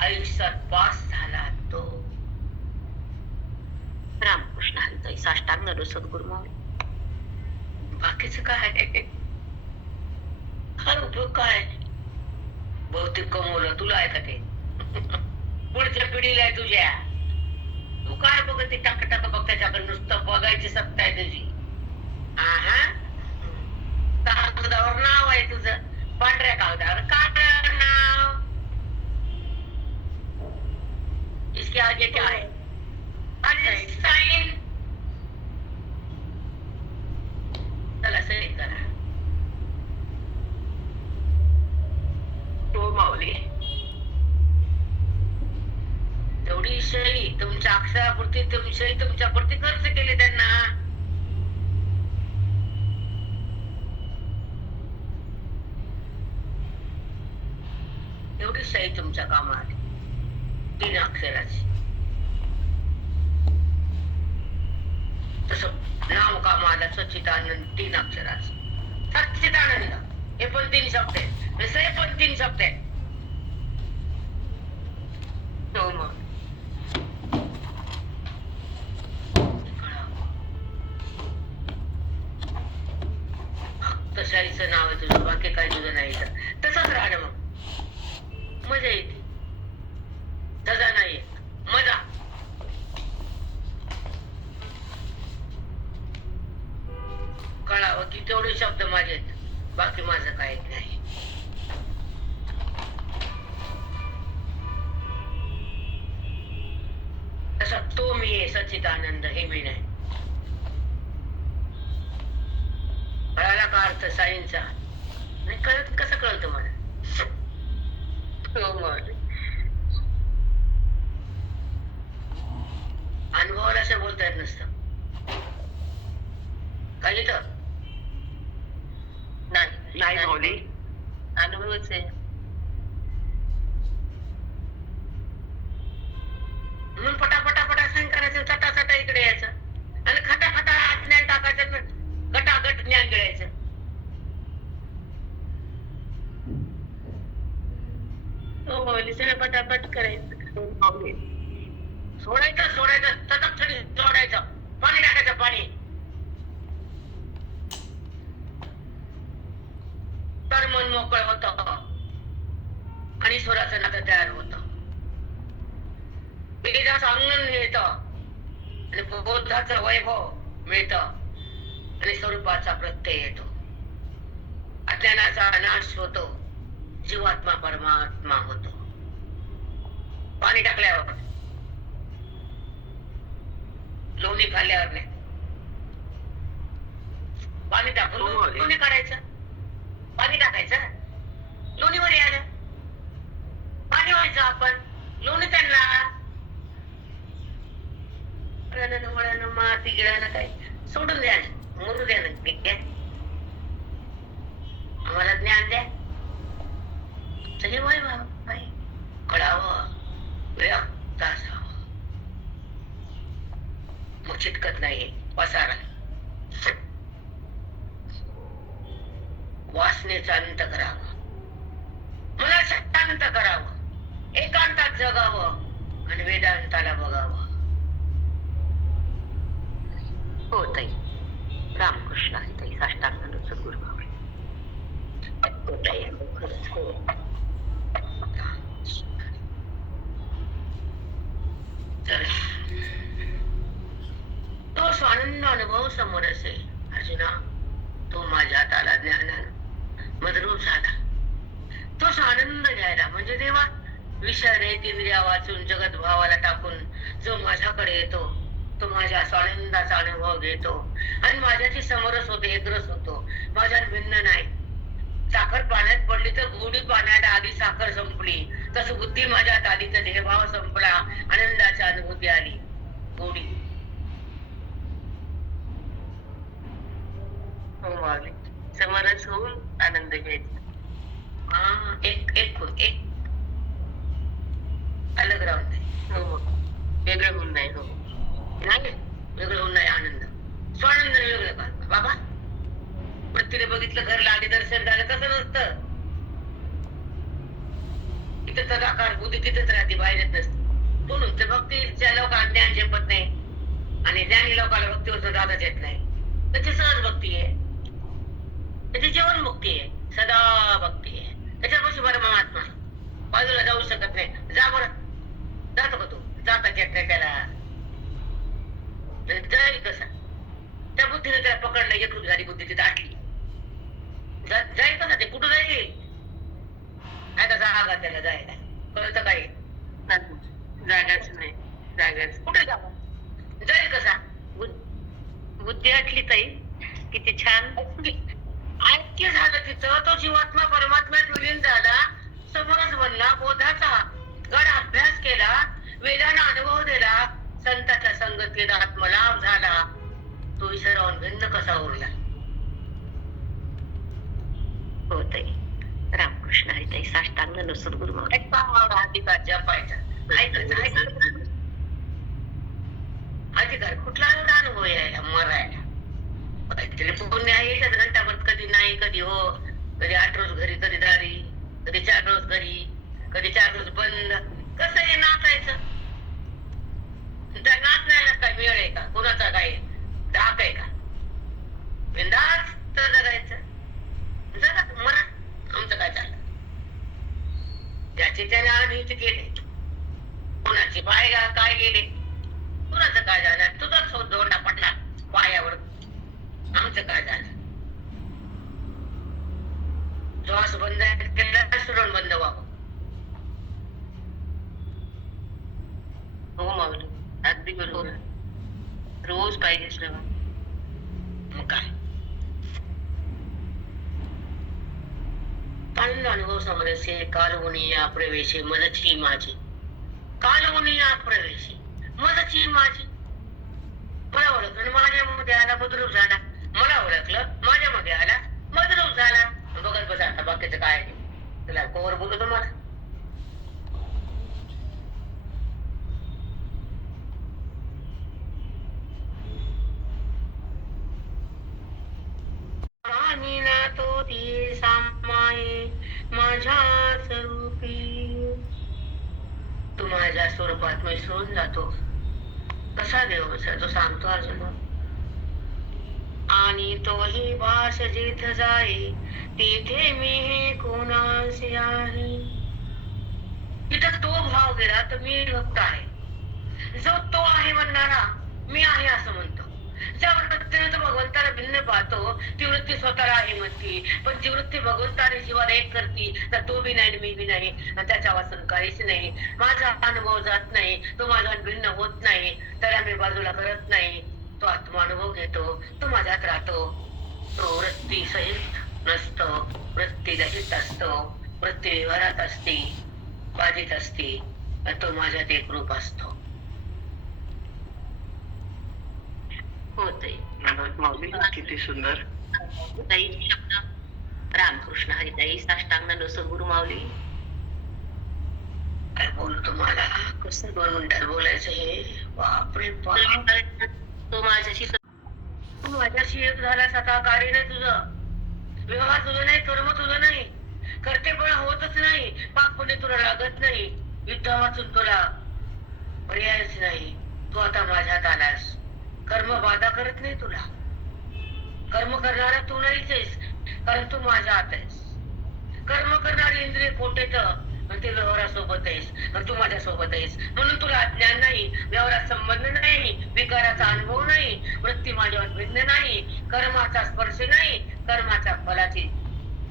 आयुष्यात पास झाला तो. रामकृष्ण हरी. साष्टांग नरो सद्गुरु माऊली. बाकीच काय हा उपयोग काय. भौतिक कमवलं तुला आहे का ते, पुढच्या पिढीला आहे तुझ्या. तू काय बघत टाक टाक बघ त्याच्याकडे. नुसतं बघायची सत्ता आहे तुझी. कागदावर नाव आहे तुझं, पांढऱ्या कागदावर काळं नाव. इसके आगे क्या है, साइन. चला सही करा. हो माऊली. तेवढी शैली तुमच्या अक्षरापुरती तुमच्यापुरती खर्च केली त्यांना. एवढी सही तुमच्या कामात 3 अक्षराची. तसं नाव कामाला सच्चिदानंद 3 अक्षराचं. सच्चिदानंद हे पण 3 शब्द आहेत, सही पण 3 शब्द आहेत. हो मग फक्त शाहीचं नाव आहे तुझं, बाकी काही तुझं नाही. तर तसंच राहणं मग मजा येते. सजा नाही मजा. कळावं की तेवढे शब्द माझे आहेत, बाकी माझं काही नाही. तसा तो मी आहे, सच्चिदानंद हे मी नाही. कळाला का अर्थ साईंचा? नाही कळत, कसं कळतं मला? हो मग अनुभवाला असं बोलता येत नसतं. काय येतं? नाही माऊली, अनुभवच आहे. म्हणून पटापटा सहन करायचं, चटा इकडे यायचं आणि खटाखटा ज्ञान टाकायचं, गटागट ज्ञान गिळायचं. हो माऊली, सगळं पटापट करायचं. सोडायचं सतत सोडायचं. पाणी टाकायचं, पाणी. तर मन मोकळ होत आणि स्वराचं नातं तयार होत. वेदाचं अंगण मिळतं आणि बोधाचं वैभव मिळत आणि स्वरूपाचा प्रत्यय येतो. अज्ञानाचा नाश होतो, जीवात्मा परमात्मा होतो. पाणी टाकल्यावर, लोणी खाल्ल्यावर नाही. पाणी टाकून लोणी काढायचं, पाणी टाकायचं, लोणीवर आलं, पाणी व्हायचं आपण, लोणी त्यांना वळण माती गिळानं काही सोडून द्या, मरू द्या ना. ठीक आहे, आम्हाला ज्ञान द्या. हे वय बाई कळावं, व्यक्त असावं, मग चिटकत नाही पसारा. वासनेचा अंत करावा, मला शांत करावं, एकांतात जगावं आणि वेदांताला बघावं. हो ताई, रामकृष्ण आहे ताई, साष्टांग सद्गुरू भावळे. खरंच हो. तर तो स्वानंद अनुभव समोर असेल. अर्जुना, तो माझ्यात आला ज्ञानानं, मदरूप झाला. तो आनंद घ्यायला म्हणजे देवा विषय इंद्रिया वाचून जगत भावाला टाकून जो माझ्याकडे येतो, तो माझ्या स्वानंदाचा अनुभव घेतो आणि माझ्याशी समरस होतो, एकरस होतो, माझ्या भिन्न नाही. साखर पाण्यात पडली तर गोडी पाण्यात आधी साखर संपली, तस बुद्धी माझ्यात आली तर देहभाव संपला, आनंदाची अनुभूती आली, गोडी. हो माऊली, समरस होऊन आनंद घ्यायचा. एक अलग राहून नाही. हो, वेगळं होऊन नाही. हो नाही, वेगळं होऊन नाही आनंद. स्वानंद वेगळं का बाबा? प्रत्येने बघितलं घरला आधी दर्शन झालं तसं नसतं. इथं तदाकार बुद्धी तिथेच राहते, बाहेरच नसते. म्हणून ते भक्तीच्या लोकांना ज्ञान झेपत नाही आणि ज्ञानी लोकांना भक्तीवर जाताच येत नाही. त्याची सहज भक्ती आहे, त्याची जीवन मुक्ती आहे, सदा भक्ती आहे. त्याच्यापाशी परमात्मा आहे, बाजूला जाऊ शकत नाही. जा बरं, जातो का तू? जाता येत नाही त्याला. जाईल कसा? त्या बुद्धीने त्याला पकडलं, एकरूप झाली बुद्धी तिथे आटली. जाईल कसा ते? कुठं जाईल? काय का जागा त्याला जायला कळतं काही? जागाच नाही, जागाच कुठे जा जाईल कसा? बुद्धी आटली ताई, किती छान ऐक्य झालं तिथं. तो जीवात्मा परमात्म्यात विलीन झाला, समरस बनला, बोधाचा गड अभ्यास केला, वेदाना अनुभव दिला, संताच्या संगतीत आत्मलाभ झाला. तो ईश्वराहून भिन्न कसा उरला? हो ताई. रामकृष्ण हरी ताई साष्टांग नमस्कार गुरुमाऊली. अधिकार जपायचा, ऐकायचं ऐकायचं. अधिकार कुठला अनुभव यायला मरायला काहीतरी पुण्य आहे याच्यात घंटाभर कधी नाही कधी हो, कधी 8 रोज घरी कधी दारी, कधी 4 रोज घरी, कधी 4 रोज बंद. कसं हे नाचायचं? त्या नाचण्याला काय वेळ आहे का? कुणाचा काय धाक आहे का? बिंदास तर जगायचं. जगा मरा, आमचं काय चाललं? ज्याचे त्याने अनहित केले, कुणाचे पाय काय गेले, कुणाचं काय झालं? तुझाच दोंडा पडला पायावर, आमचं काय झालं? श्वास बंद केला, सुरण बंद व्हावं. हो माऊली अगदी बरोबर. रोज पाहिजेच ना. मग काय आनंद अनुभव समरसे काल उनिया प्रवेशी मदची माझी, काल उनिया प्रवेशी मदची माझी. मला ओळखलं माझ्यामध्ये आला मधुरूप झाला, मला ओळखलं माझ्यामध्ये आला मधुरूप झाला. बघत बसा आता बाकीचं काय आहे. तुला कोवर बोलतो मला आणि ना तो ती सामाये माझ्या स्वरूपी. तू माझ्या स्वरूपात मिसळून जातो. कसा देव तो सांगतो अर्जुन. आणि तोही भास जिथ जाई तिथे मी हे कोणासे आहे. तिथं तो भाव गेला तर मी भक्त आहे. जो तो आहे म्हणणारा मी आहे असं म्हणतो. ज्या वृत्तीने तो भगवंताला भिन्न पाहतो ती वृत्ती स्वतःला आहे म्हणती, पण ती वृत्ती भगवंताने जीवाला एक करती तर तो बी नाही मी बी नाही आणि त्याच्या वाचून काहीच नाही. माझा अनुभव जात नाही, तो माझा भिन्न होत नाही, त्याला मी बाजूला करत नाही. तो आत्मानुभव घेतो, तो माझ्यात राहतो. तो वृत्ती सहित नसतो, वृत्ती रहित असतो, वृत्ती व्यवहारात असते, बाधित असते, तो माझ्यात एक रूप असतो. होतंय माऊली किती सुंदर. ताई शब्द रामकृष्ण हरी ताई साष्टांग नमस्कार गुरुमाऊली. काय बोलू तुम्हाला, कसं 2 मिनिटात बोलायचं हे. बापरे बाप, तो माझ्याशी तू माझ्याशी एक झालास आता. कार्य नाही तुझं, व्यवहार तुझं नाही, कर्म तुझं नाही, कर्तेपणा होतच नाही, पाप पुण्य तुला लागत नाही, युद्ध वाचून तुला पर्यायच नाही. तू आता माझ्यात आलास, कर्म बाधा करत नाही तुला. कर्म करणारा तू नाहीच आहेस, कारण तू माझ्या आत आहेस. कर्म करणारी इंद्रिय पोटेत ते व्यवहारासोबत आहेस, तू माझ्या सोबत आहेस. म्हणून तुला अज्ञान नाही, व्यवहारात संबंध नाही, विकाराचा अनुभव नाही, वृत्ती माझ्यावर भिन्न नाही, कर्माचा स्पर्श नाही, कर्माच्या फलाची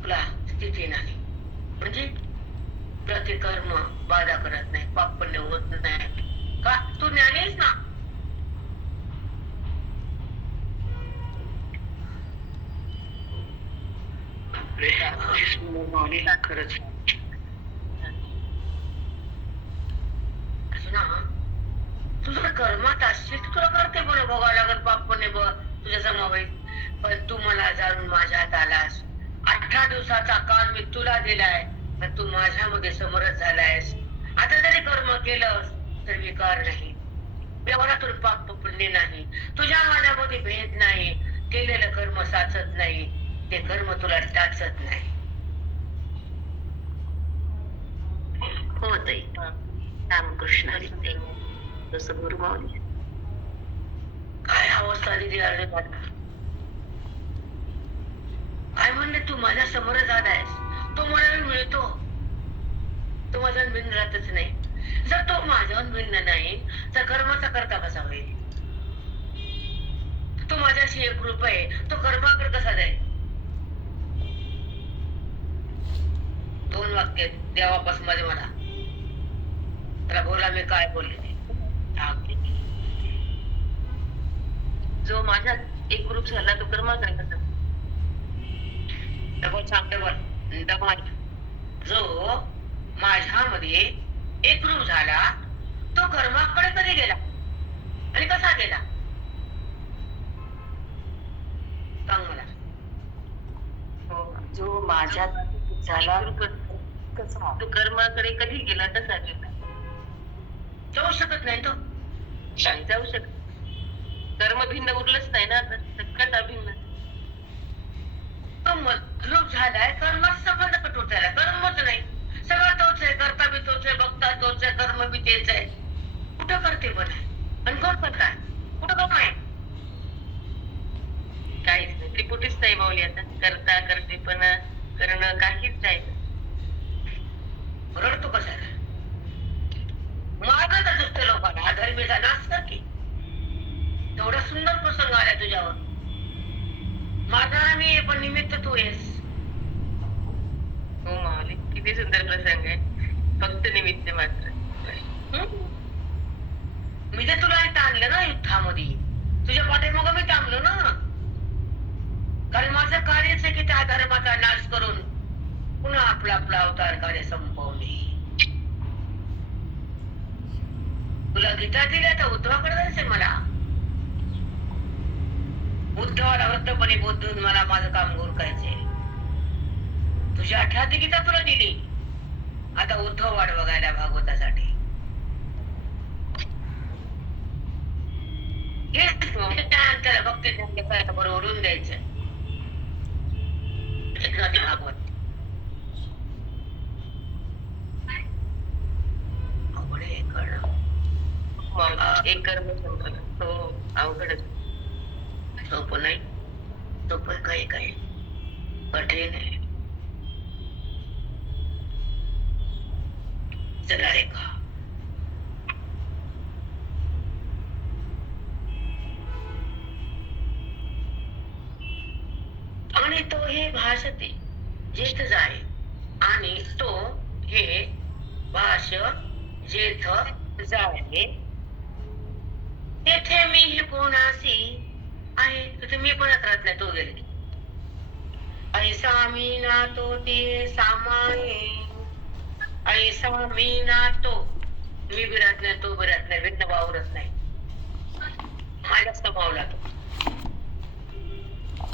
तुला स्थिती नाही. म्हणजे प्रतिकर्म बाधा करत नाही, पाप पुण्य होत नाही. का तू ज्ञानी आहेस ना. खरंच तुझं कर्मात असशील तर तुला करते बरं बघावं लागत, पाप पुण्य तुझ्या जमावेल. पण तू मला जाणून माझ्यात आलास. 18 दिवसाचा काल मी तुला दिलाय, पण तू माझ्यामध्ये समरस झालायस. आता जरी कर्म केलं तर विकार नाही, व्यवहारातून पाप पुण्य नाही, तुझ्या माझ्यामध्ये भेद नाही, केलेलं कर्म साचत नाही, ते कर्म तुला टाचत नाही. होतंय रामकृष्ण हरी ताई जसं गुरुमाऊली. काय अवस्था दिली अर्धे काय म्हणले. तू माझ्या समोर झालायस, तो मला मिळतो, तो माझ्या भिन्न राहतच नाही. जर तो माझ्यावर भिन्न नाही तर कर्माचा करता कसा होईल. तो माझ्याशी एक रूप आहे, तो कर्माकडे कसा जाईल. 2 वाक्य देवापासून मध्ये मला त्याला बोला मी काय बोलले. जो माझ्या एक ग्रुप झाला तो कर्मा काय करतात. जो माझ्यामध्ये एक रूप झाला तो कर्माकडे कधी गेला आणि कसा गेला सांग मला. जो माझ्यात झाला सुरू कर. कसा तू कर्माकडे कधी गेला तसा गेला. जाऊ शकत नाही तो. नाही जाऊ शकत. कर्म भिन्न उरलंच नाही ना आता, सगळ्यात अभिन्न. तो मधलोक झालाय, कर्माचा संबंध कटून झाला. कर्मच नाही, सगळं तोच आहे, करता बी तोच आहे, बघता तोच आहे, कर्म बी तेच आहे. कुठं करते पण आहे आणि कोण करताय, कुठं कोण आहे? काहीच नाही, त्रिपुटीच नाही माऊली आता. करता करतेपणा करणं काहीच नाही. रडतो कशाला? मागत असते लोकांना अधर्मीचा नाश कर की. एवढा सुंदर प्रसंग आला तुझ्यावर. माझा मी पण निमित्त तू आहेस. हो माऊली, किती सुंदर प्रसंग आहे. फक्त निमित्त मात्र. हं? मी तर तुला इथं आणलं ना युद्धामध्ये. तुझ्या पाठीमागं मी थांबलो ना. कारण माझं कार्यच आहे की त्या धर्माचा नाश करून पुन्हा आपला आपला अवतार कार्य संपवणे. तुला गीता दिली, आता उद्धवाकडे जायचंय मला. उद्धवाला वृद्धपणे बोधून मला माझं काम उरकायचंय. तुझी 18वी गीता तुला दिली, आता उद्धव वाट बघायला भागवतासाठी. त्याला भक्ती बरोबर ओढून द्यायचं. भागवत अवघड आहे कळणं. माऊली, एक कर्म संपलं. हो, अवघडच. सोपं नाही, सोपं काही काही कठीण आहे. चला ऐका. आणि तो हे भाषते जेथ जाय, आणि तो हे भाष जेथ जाय, तेथे मी हे कोणासी आहे. तिथे मी पण राहत नाही, तो गेले. ऐसा मी ना तो ते सामाये, ऐसा मी ना तो. मी बी राहत नाही, तो बी राहत नाही, विघ्न वावरत नाही. माझ्या समावला तो.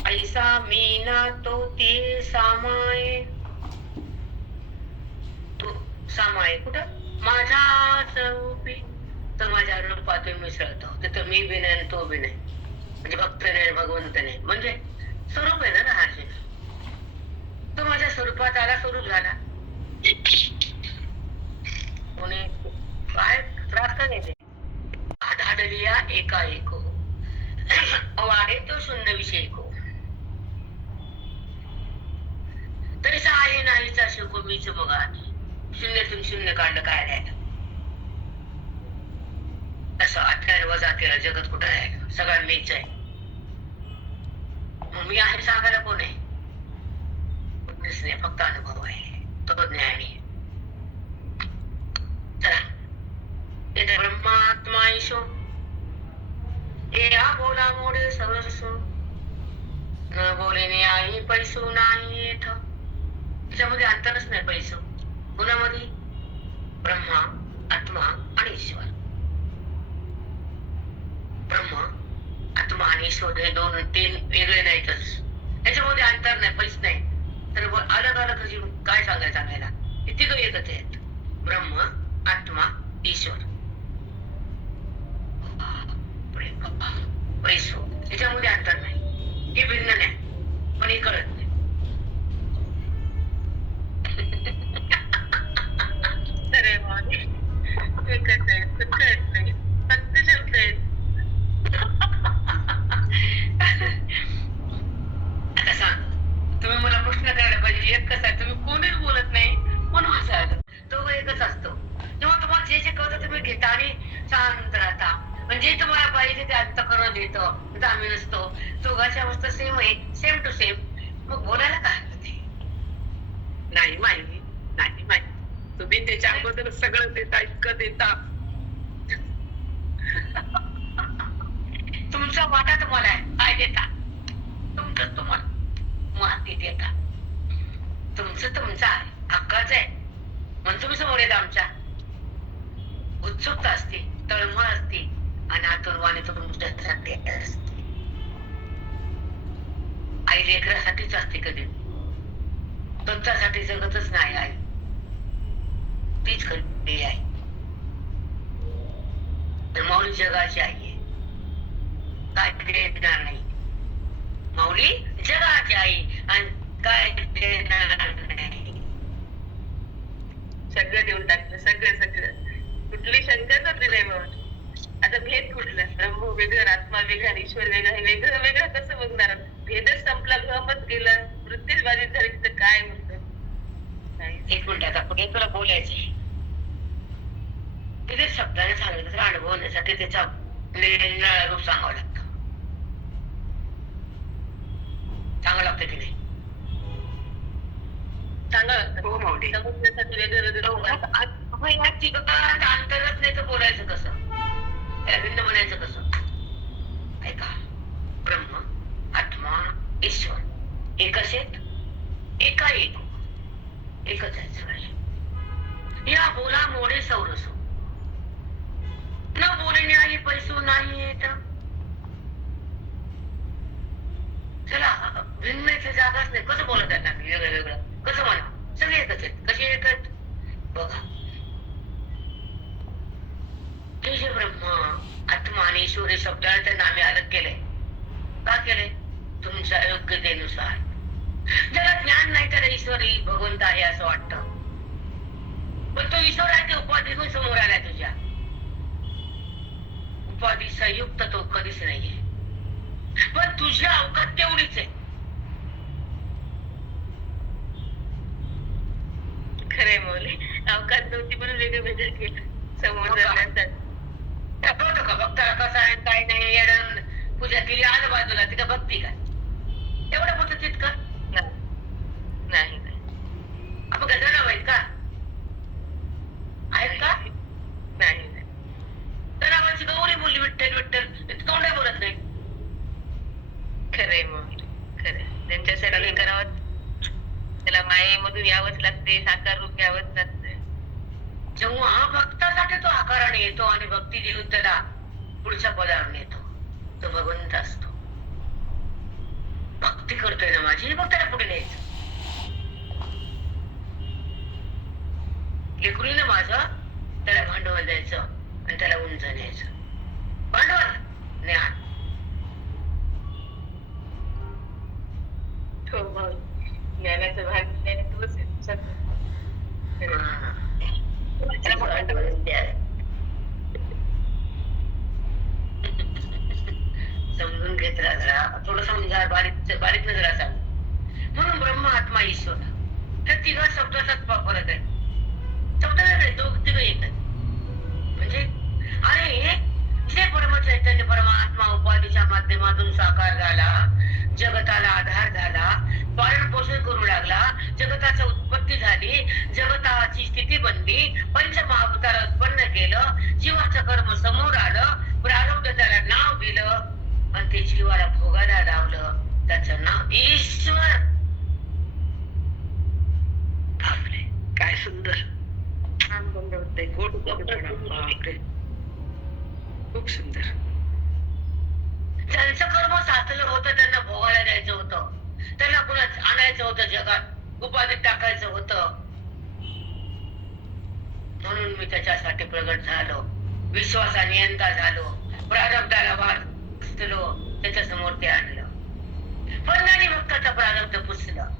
ऐसा मी ना तो ते सामाये. तो सामाये कुठं? माझ्या रूपी. तर माझ्या रूपात मिसळतो. तिथं मी बी नाही, तो बी नाही. म्हणजे भक्त नाही, भगवंत नाही. म्हणजे स्वरूप आहे ना राहायचे. तो माझ्या स्वरूपात आला, स्वरूप झाला. कोणी काय त्रास का घेते? आढळलिया एका एको, वाढे तो शून्य विषय को. तैसा आहे नाहीचा शिको मीच बघा. शून्यातून शून्य काढलं काय राहिलं. असं 18 वजा 13 जगत कुठं आहे? सगळं मीच आहे. मी आहे सांगायला कोण आहे? कोणीच नाही, फक्त अनुभव आहे, तो ज्ञानी. चला, इथे ब्रह्मात्मा ईशो या बोला मोडे सरसो, न बोलेने आई पैसो नाही येथ. त्याच्यामध्ये अंतरच नाही पैसो. कुणामध्ये? ब्रह्मा, आत्मा आणि ईश्वर. ब्रह्म, आत्मा आणि ईश्वर हे दोन तीन वेगळे नाहीतच. त्याच्यामध्ये अंतर नाही, पैस नाही. तर अलग अलग काय सांगायचं आपल्याला? हे तिघ एकच आहेत. ब्रह्म, आत्मा, ईश्वर. पैसो, त्याच्यामध्ये अंतर नाही. हे भिन्न नाही, पण हे कळत नाही. अरे माऊली, एकच आहे, कळत नाही. फक्त शब्द आहेत. आता सांग, तुम्ही मला प्रश्न करायला पाहिजे. एक कसं आहे, तुम्ही कोणीच बोलत नाही म्हणून हसायला. तो एकच असतो. तेव्हा तुम्हाला जे जे कळतं तुम्ही घेता आणि शांत राहता. म्हणजे तुम्हाला पाहिजे ते अंतःकरण देतं, आम्ही नसतो. दोघांची अवस्था सेम आहे, सेम टू सेम. मग बोलायला काय हरकत आहे? नाही माहिती, नाही माहिती. तुम्ही त्याच्या अगोदर सगळं देता, इतकं देता. तुमचा वाटा तुम्हाला आहे, काय देता? तुमचं तुम्हाला माती देता. तुमचं तुमचं आहे, हक्काचं आहे. म्हणून तुम्ही समोर येत. आमच्या उत्सुकता असते, तळमळ असते, आणि आतुरवाने तुमच्यासाठी असते. आई लेकरासाठीच असते कधी. तुमच्यासाठी जगतच नाही आई. तीच खरी आहे. माऊली जगाची आई आहे. काय देणार नाही. माऊली जगाची आई आणि काय देणार नाही. सगळं देऊन टाकलं, सगळं कुठली शंकाच दिलंय मग. आता भेद कुठला? ब्रह्म वेगळं, आत्मा वेगळा, ईश्वर वेगळा. हे वेगळं वेगळं कसं बघणार? भेदच संपला, भ्रमच गेला, वृत्तीच बाधित झाली, तर काय म्हणतो? एक मिनिट, आता पुढे तुला बोलायचंय. तिथे शब्दाने सांगितलं तर अनुभवण्यासाठी त्याचा निराळं रूप सांगावं लागतं. सांगावं लागतं की नाही? सांगावं लागतं. हो माऊली. समजण्यासाठी वेगळं अंतरच नाही तर बोलायचं कसं? त्याला भिन्न म्हणायचं कसं? ऐका, ब्रह्म, आत्मा, ईश्वर एकच आहेत. एका एक एकच आहे सगळे. या बोला मोडे सौरसो न बोलणे आली पैसू नाही येत. चला भिन्नची जागाच नाही. कसं बोलत आहेत ना वेगळं वेगळं कसं म्हणा? सगळे एकच आहेत. कसे एकच बघा. हे जे ब्रह्म, आत्मा आणि ईश्वर हे शब्दाला त्यांना आम्ही अलग केलंय. का केलंय? तुमच्या योग्यतेनुसार. ज्याला ज्ञान नाही त्याला ईश्वरी भगवंत आहे असं वाटतं. पण तो ईश्वर आहे ते उपाधीतून समोर आलाय तुझ्या. उपाधी संयुक्त तो कधीच नाहीये. पण तुझ्या अवकात तेवढीच आहे. खरंय मौली. अवकाश नव्हती म्हणून वेगळं वेगळं केलं समोर जाण्यासाठी. बघतो का भक्ताला कसं आहे काय नाही. येडण पूजा केली आजूबाजूला ती का भक्ती काय? एवढं मोठं तितकं नाही आपण कसं नाव आहेत का? आहेत का? नाही. तर नावाची गौरी बोलली विठ्ठल विठ्ठल तोंड बोलत नाही. खरंय मौली, खरंय. त्यांच्यासाठी करावं, त्याला मायेमधून यावंच लागते, साकार रूप घ्यावंच लागतं. जेव्हा भक्तासाठी तो आकाराने येतो आणि भक्ती देऊन त्याला पुढच्या पदावर नेतो, तो भगवंत असतो. भक्ती करतोय ना माझी, मग त्याला पुढे न्यायचं. लेकरूने ना माझं, त्याला भांडवल द्यायचं आणि त्याला उंच न्यायचं. भांडवल ज्ञान. हो मौली, ज्ञानाचं भाग ज्ञान तोच आहे सगळं. समजून घेत राहा. थोडं समजा, बारीक नजरा सांग. म्हणून ब्रह्म, आत्मा, ईश्वर त्या तिघा शब्दाचाच फरक आहे. शब्द वेगळे, दोघ तिघ एक आहेत. म्हणजे अरे जे परम चैतन्य परमात्मा उपाधीच्या माध्यमातून साकार झाला, जगताला आधार झाला, पालन पोषण करू लागला, जगताची उत्पत्ती झाली, जगताची स्थिती बनली, पंचमहाभूताला उत्पन्न केलं, जीवाचं कर्म समोर आलं, प्रारब्ध त्याला नाव दिलं आणि ते जीवाला भोगायला लावलं. त्याचं नाव ईश्वर. बापरे काय सुंदर. आनंद होतोय. बापरे खूप सुंदर. ज्यांचं कर्म साचलं होतं त्यांना भोगायला द्यायचं होतं, त्यांना पुन्हा आणायचं होतं जगात, उपाधीत टाकायचं होतं. म्हणून मी त्याच्यासाठी प्रगट झालो, विश्वासा नियंता झालो, प्रारब्धाला वाचलो, त्याच्या समोर ते आणलं. पंधाने भक्ताचा प्रारब्ध पुसलं.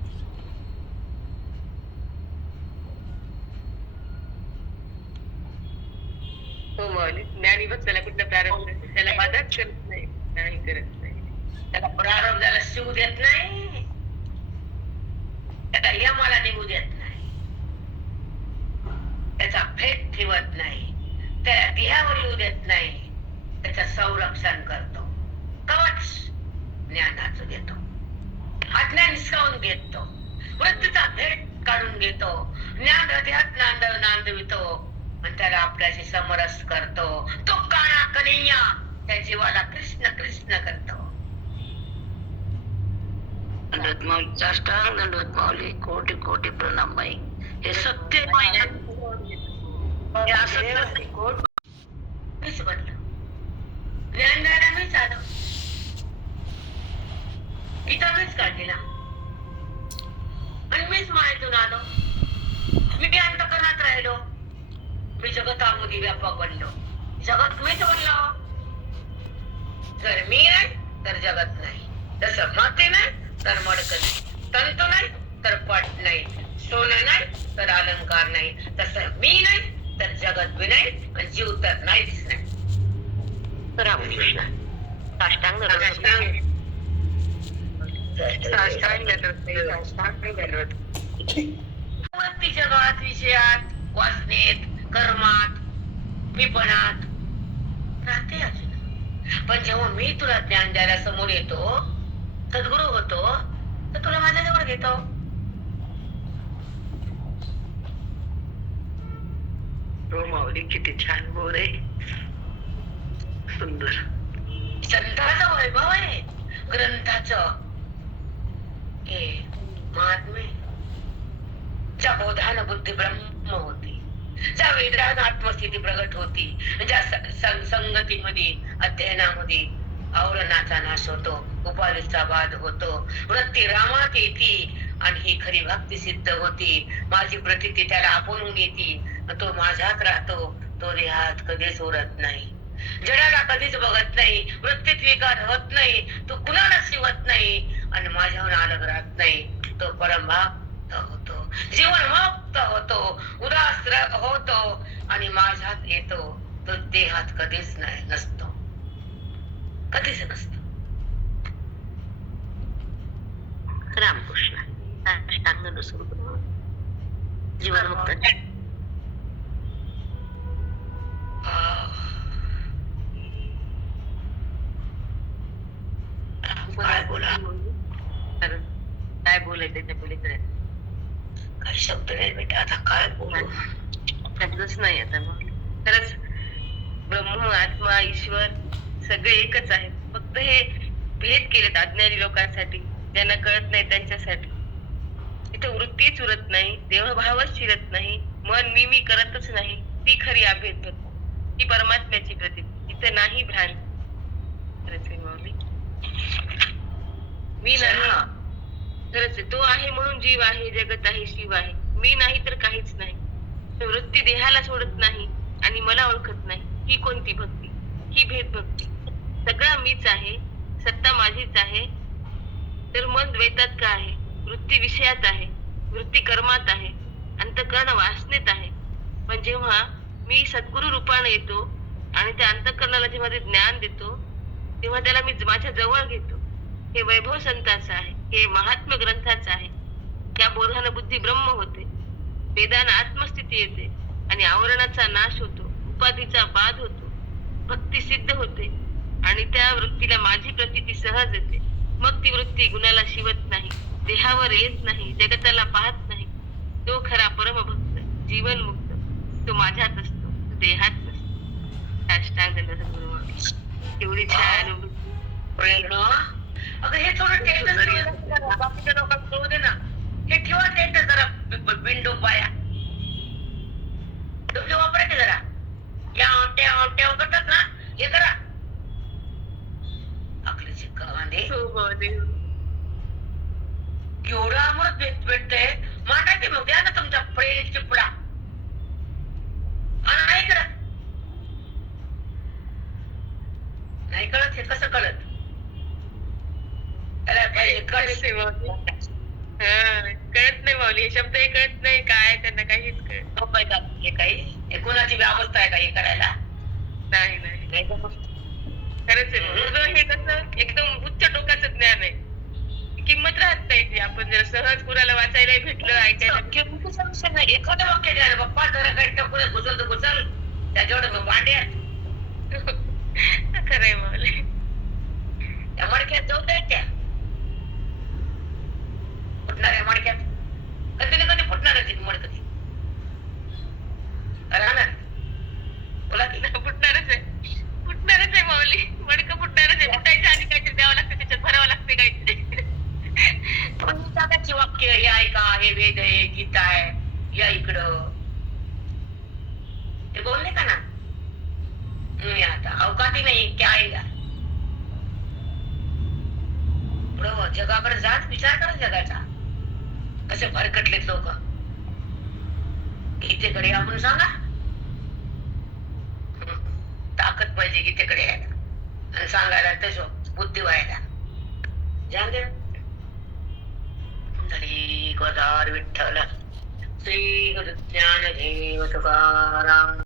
हो मौली, ज्ञानी भक्ताला कुठलं प्रारंभ, त्याला बाधाच करत नाही, नाही करत नाही. त्याला प्रारब्धाला शिव देत नाही, त्याला यमाला निघू देत नाही, त्याचा भेद ठेवत नाही, त्याला देहावर येऊ देत नाही, त्याचं संरक्षण करतो. कवच ज्ञानाचं देतो, अज्ञान हिसकावून घेतो, वृत्तीचा भेद काढून घेतो, ज्ञान हृदयात नांदवितो आणि त्याला आपल्याशी समरस करतो. तो काळा कन्हैया त्या जीवाला कृष्ण कृष्ण करतो. दंडवत माऊली, साष्टांग दंडवत माऊली, कोटी कोटी प्रणाम बाई. हे सत्य मीच बनलं, ज्ञान द्यायला मीच आलो, गीता मीच काढली ना. आणि मीच मायेतून आलो. मी अंतकरणात राहिलो. मी जगतामध्ये व्यापक बनलो. जगत मीच बनलो. जर मी नाही तर जगत नाही. जसं माती नाही तर मडक नाही, तंतू नाही तर पट नाही, सोनं नाही तर अलंकार नाही, तसं मी नाही तर जगत बी नाही आणि जीव तर नाहीच नाही. रामकृष्ण. साष्टांग वरती जगात, विषयात, वासनेत, कर्मात, मीपणात राहते अजून. पण जेव्हा मी तुला ज्ञान द्यायला समोर येतो, सद्गुरू होतो, तर तुला माझ्याजवळ घेतो. हो माऊली, किती छान बोल आहे. सुंदर. संतांचं वैभव आहे, ग्रंथाचं हे महात्मे. ज्या बोधान बुद्धी ब्रह्म होती, ज्या वेदान आत्मस्थिती प्रगट होती, ज्या संगतीमध्ये, अध्ययनामध्ये आवरणाचा नाश होतो, उपाधीचा बाध होतो, वृत्ती रामात येती आणि ही खरी भक्ती सिद्ध होती. माझी प्रतीती त्याला आपणून येती, तो माझ्यात राहतो, तो देहात कधीच उरत नाही, जडाला कधीच बघत नाही, वृत्तीत विकार होत नाही, तो कुणाला शिवत नाही आणि माझ्याहून अलग राहत नाही. तो परमभक्त होतो, जीवन मुक्त होतो, उदास होतो आणि माझ्यात येतो. तो देहात कधीच नाही नसतो, कधीच नसतो. रामकृष्ण. साष्टांग नमस्कार. जीवनमुक्त. काय बोला, काय बोलायचं त्याच्या पलीकडे काही शब्द नाही बेटा. आता काय बोलू, शब्दच नाही आता. मग खरंच ब्रह्म, आत्मा, ईश्वर सगळे एकच आहे. फक्त हे भेद केलेत अज्ञानी लोकांसाठी, ज्यांना कळत नाही त्यांच्यासाठी. इथं वृत्तीच उरत नाही, देहभावच शिरत नाही, मन मी करतच नाही. ती खरी अभेद भक्ती, ती परमात्म्याची प्रती. तिथं नाही भ्रांत. मी नाही, खरंच तो आहे म्हणून जीव आहे, जगत आहे, शिव आहे. मी नाही तर काहीच नाही. वृत्ती देहाला सोडत नाही आणि मला ओळखत नाही. ही कोणती भक्ती? ही भेद भक्ती. सगळा मीच आहे, सत्ता माझीच आहे, तर मन द्वैतात का आहे? वृत्ती विषयात आहे, वृत्ती कर्मात आहे, अंतःकरण वासनेत आहे. पण जेव्हा मी सद्गुरु रूपाने येतो आणि त्या अंतःकरणाला जेव्हा ते ज्ञान देतो, तेव्हा त्याला मी माझ्या जवळ घेतो. हे वैभव संताचं आहे, हे महात्म्य ग्रंथाचं आहे. त्या बोधानं बुद्धी ब्रह्म होते, वेदानं आत्मस्थिती येते आणि आवरणाचा नाश होतो, उपाधीचा बाध होतो, भक्ती सिद्ध होते आणि त्या वृत्तीला माझी प्रतीती सहज येते. मग ती वृत्ती गुणाला शिवत नाही, देहावर येत नाही, जगताला पाहत नाही. तो खरा परमभक्त, जीवन मुक्त. तो माझ्यात असतो, तो देहात नसतो. साष्टांग दंडवत. एवढी छान प्रेरणा. अगं हे थोडं टेस्ट बाकीच्या लोकांना कळू दे ना. हे ठेवा टेस्ट जरा, बिंडू पाया डोके वापरायचे जरा. ट्याव ट्याव ट्याव करतात ना, हे करा. अकलेचे कांदे केवढं अमृत भेटतंय. मांडायचे मग द्या ना तुमच्या प्रेम चिपडा. नाही करा, नाही कळत. हे कसं कळत? कळत नाही माऊली, शब्द हे कळत नाही. काय त्यांना काहीच कळत हे काही कोणाची व्यवस्था आहे का हे करायला? नाही. नाही खरंच आहे. हे कसं एकदम उच्च टोकाचं ज्ञान आहे, किंमत राहत नाही. आपण जर सहज कुणाला वाचायला भेटलं, ऐकायला एखादं वाक्य द्या बाप्पा, जरा काही टपुरे घुसल तर घुसल, त्याच्यावर भांड्या. खरंय माऊली. त्या मडक्यात जाऊ द्या, त्या फुटणाऱ्या मडक्यात कधी ना कधी फुटणारच मडकं. राहणार बोला की फुटणारच आहे माऊली. मडकं फुटणारच आहे. फुटायच्या आधी काहीतरी द्यावं लागतं, त्याच्यात भरावं लागते काहीतरी. वाक्य हे ऐका, हे वेद आहे, गीता आहे, या इकडं ते बोलले का ना. आता अवकाती नाही क्या आएगा. जगाकडे जात विचार करा जगाचा. कसे भरकटलेत लोक. गीतेकडे आपण सांगा. ताकद पाहिजे गीतेकडे यायला आणि सांगायला तसं बुद्धी व्हायला. जाऊ दे. हरी गोदार विठ्ठल श्री गुरु ज्ञानदेव तुकाराम.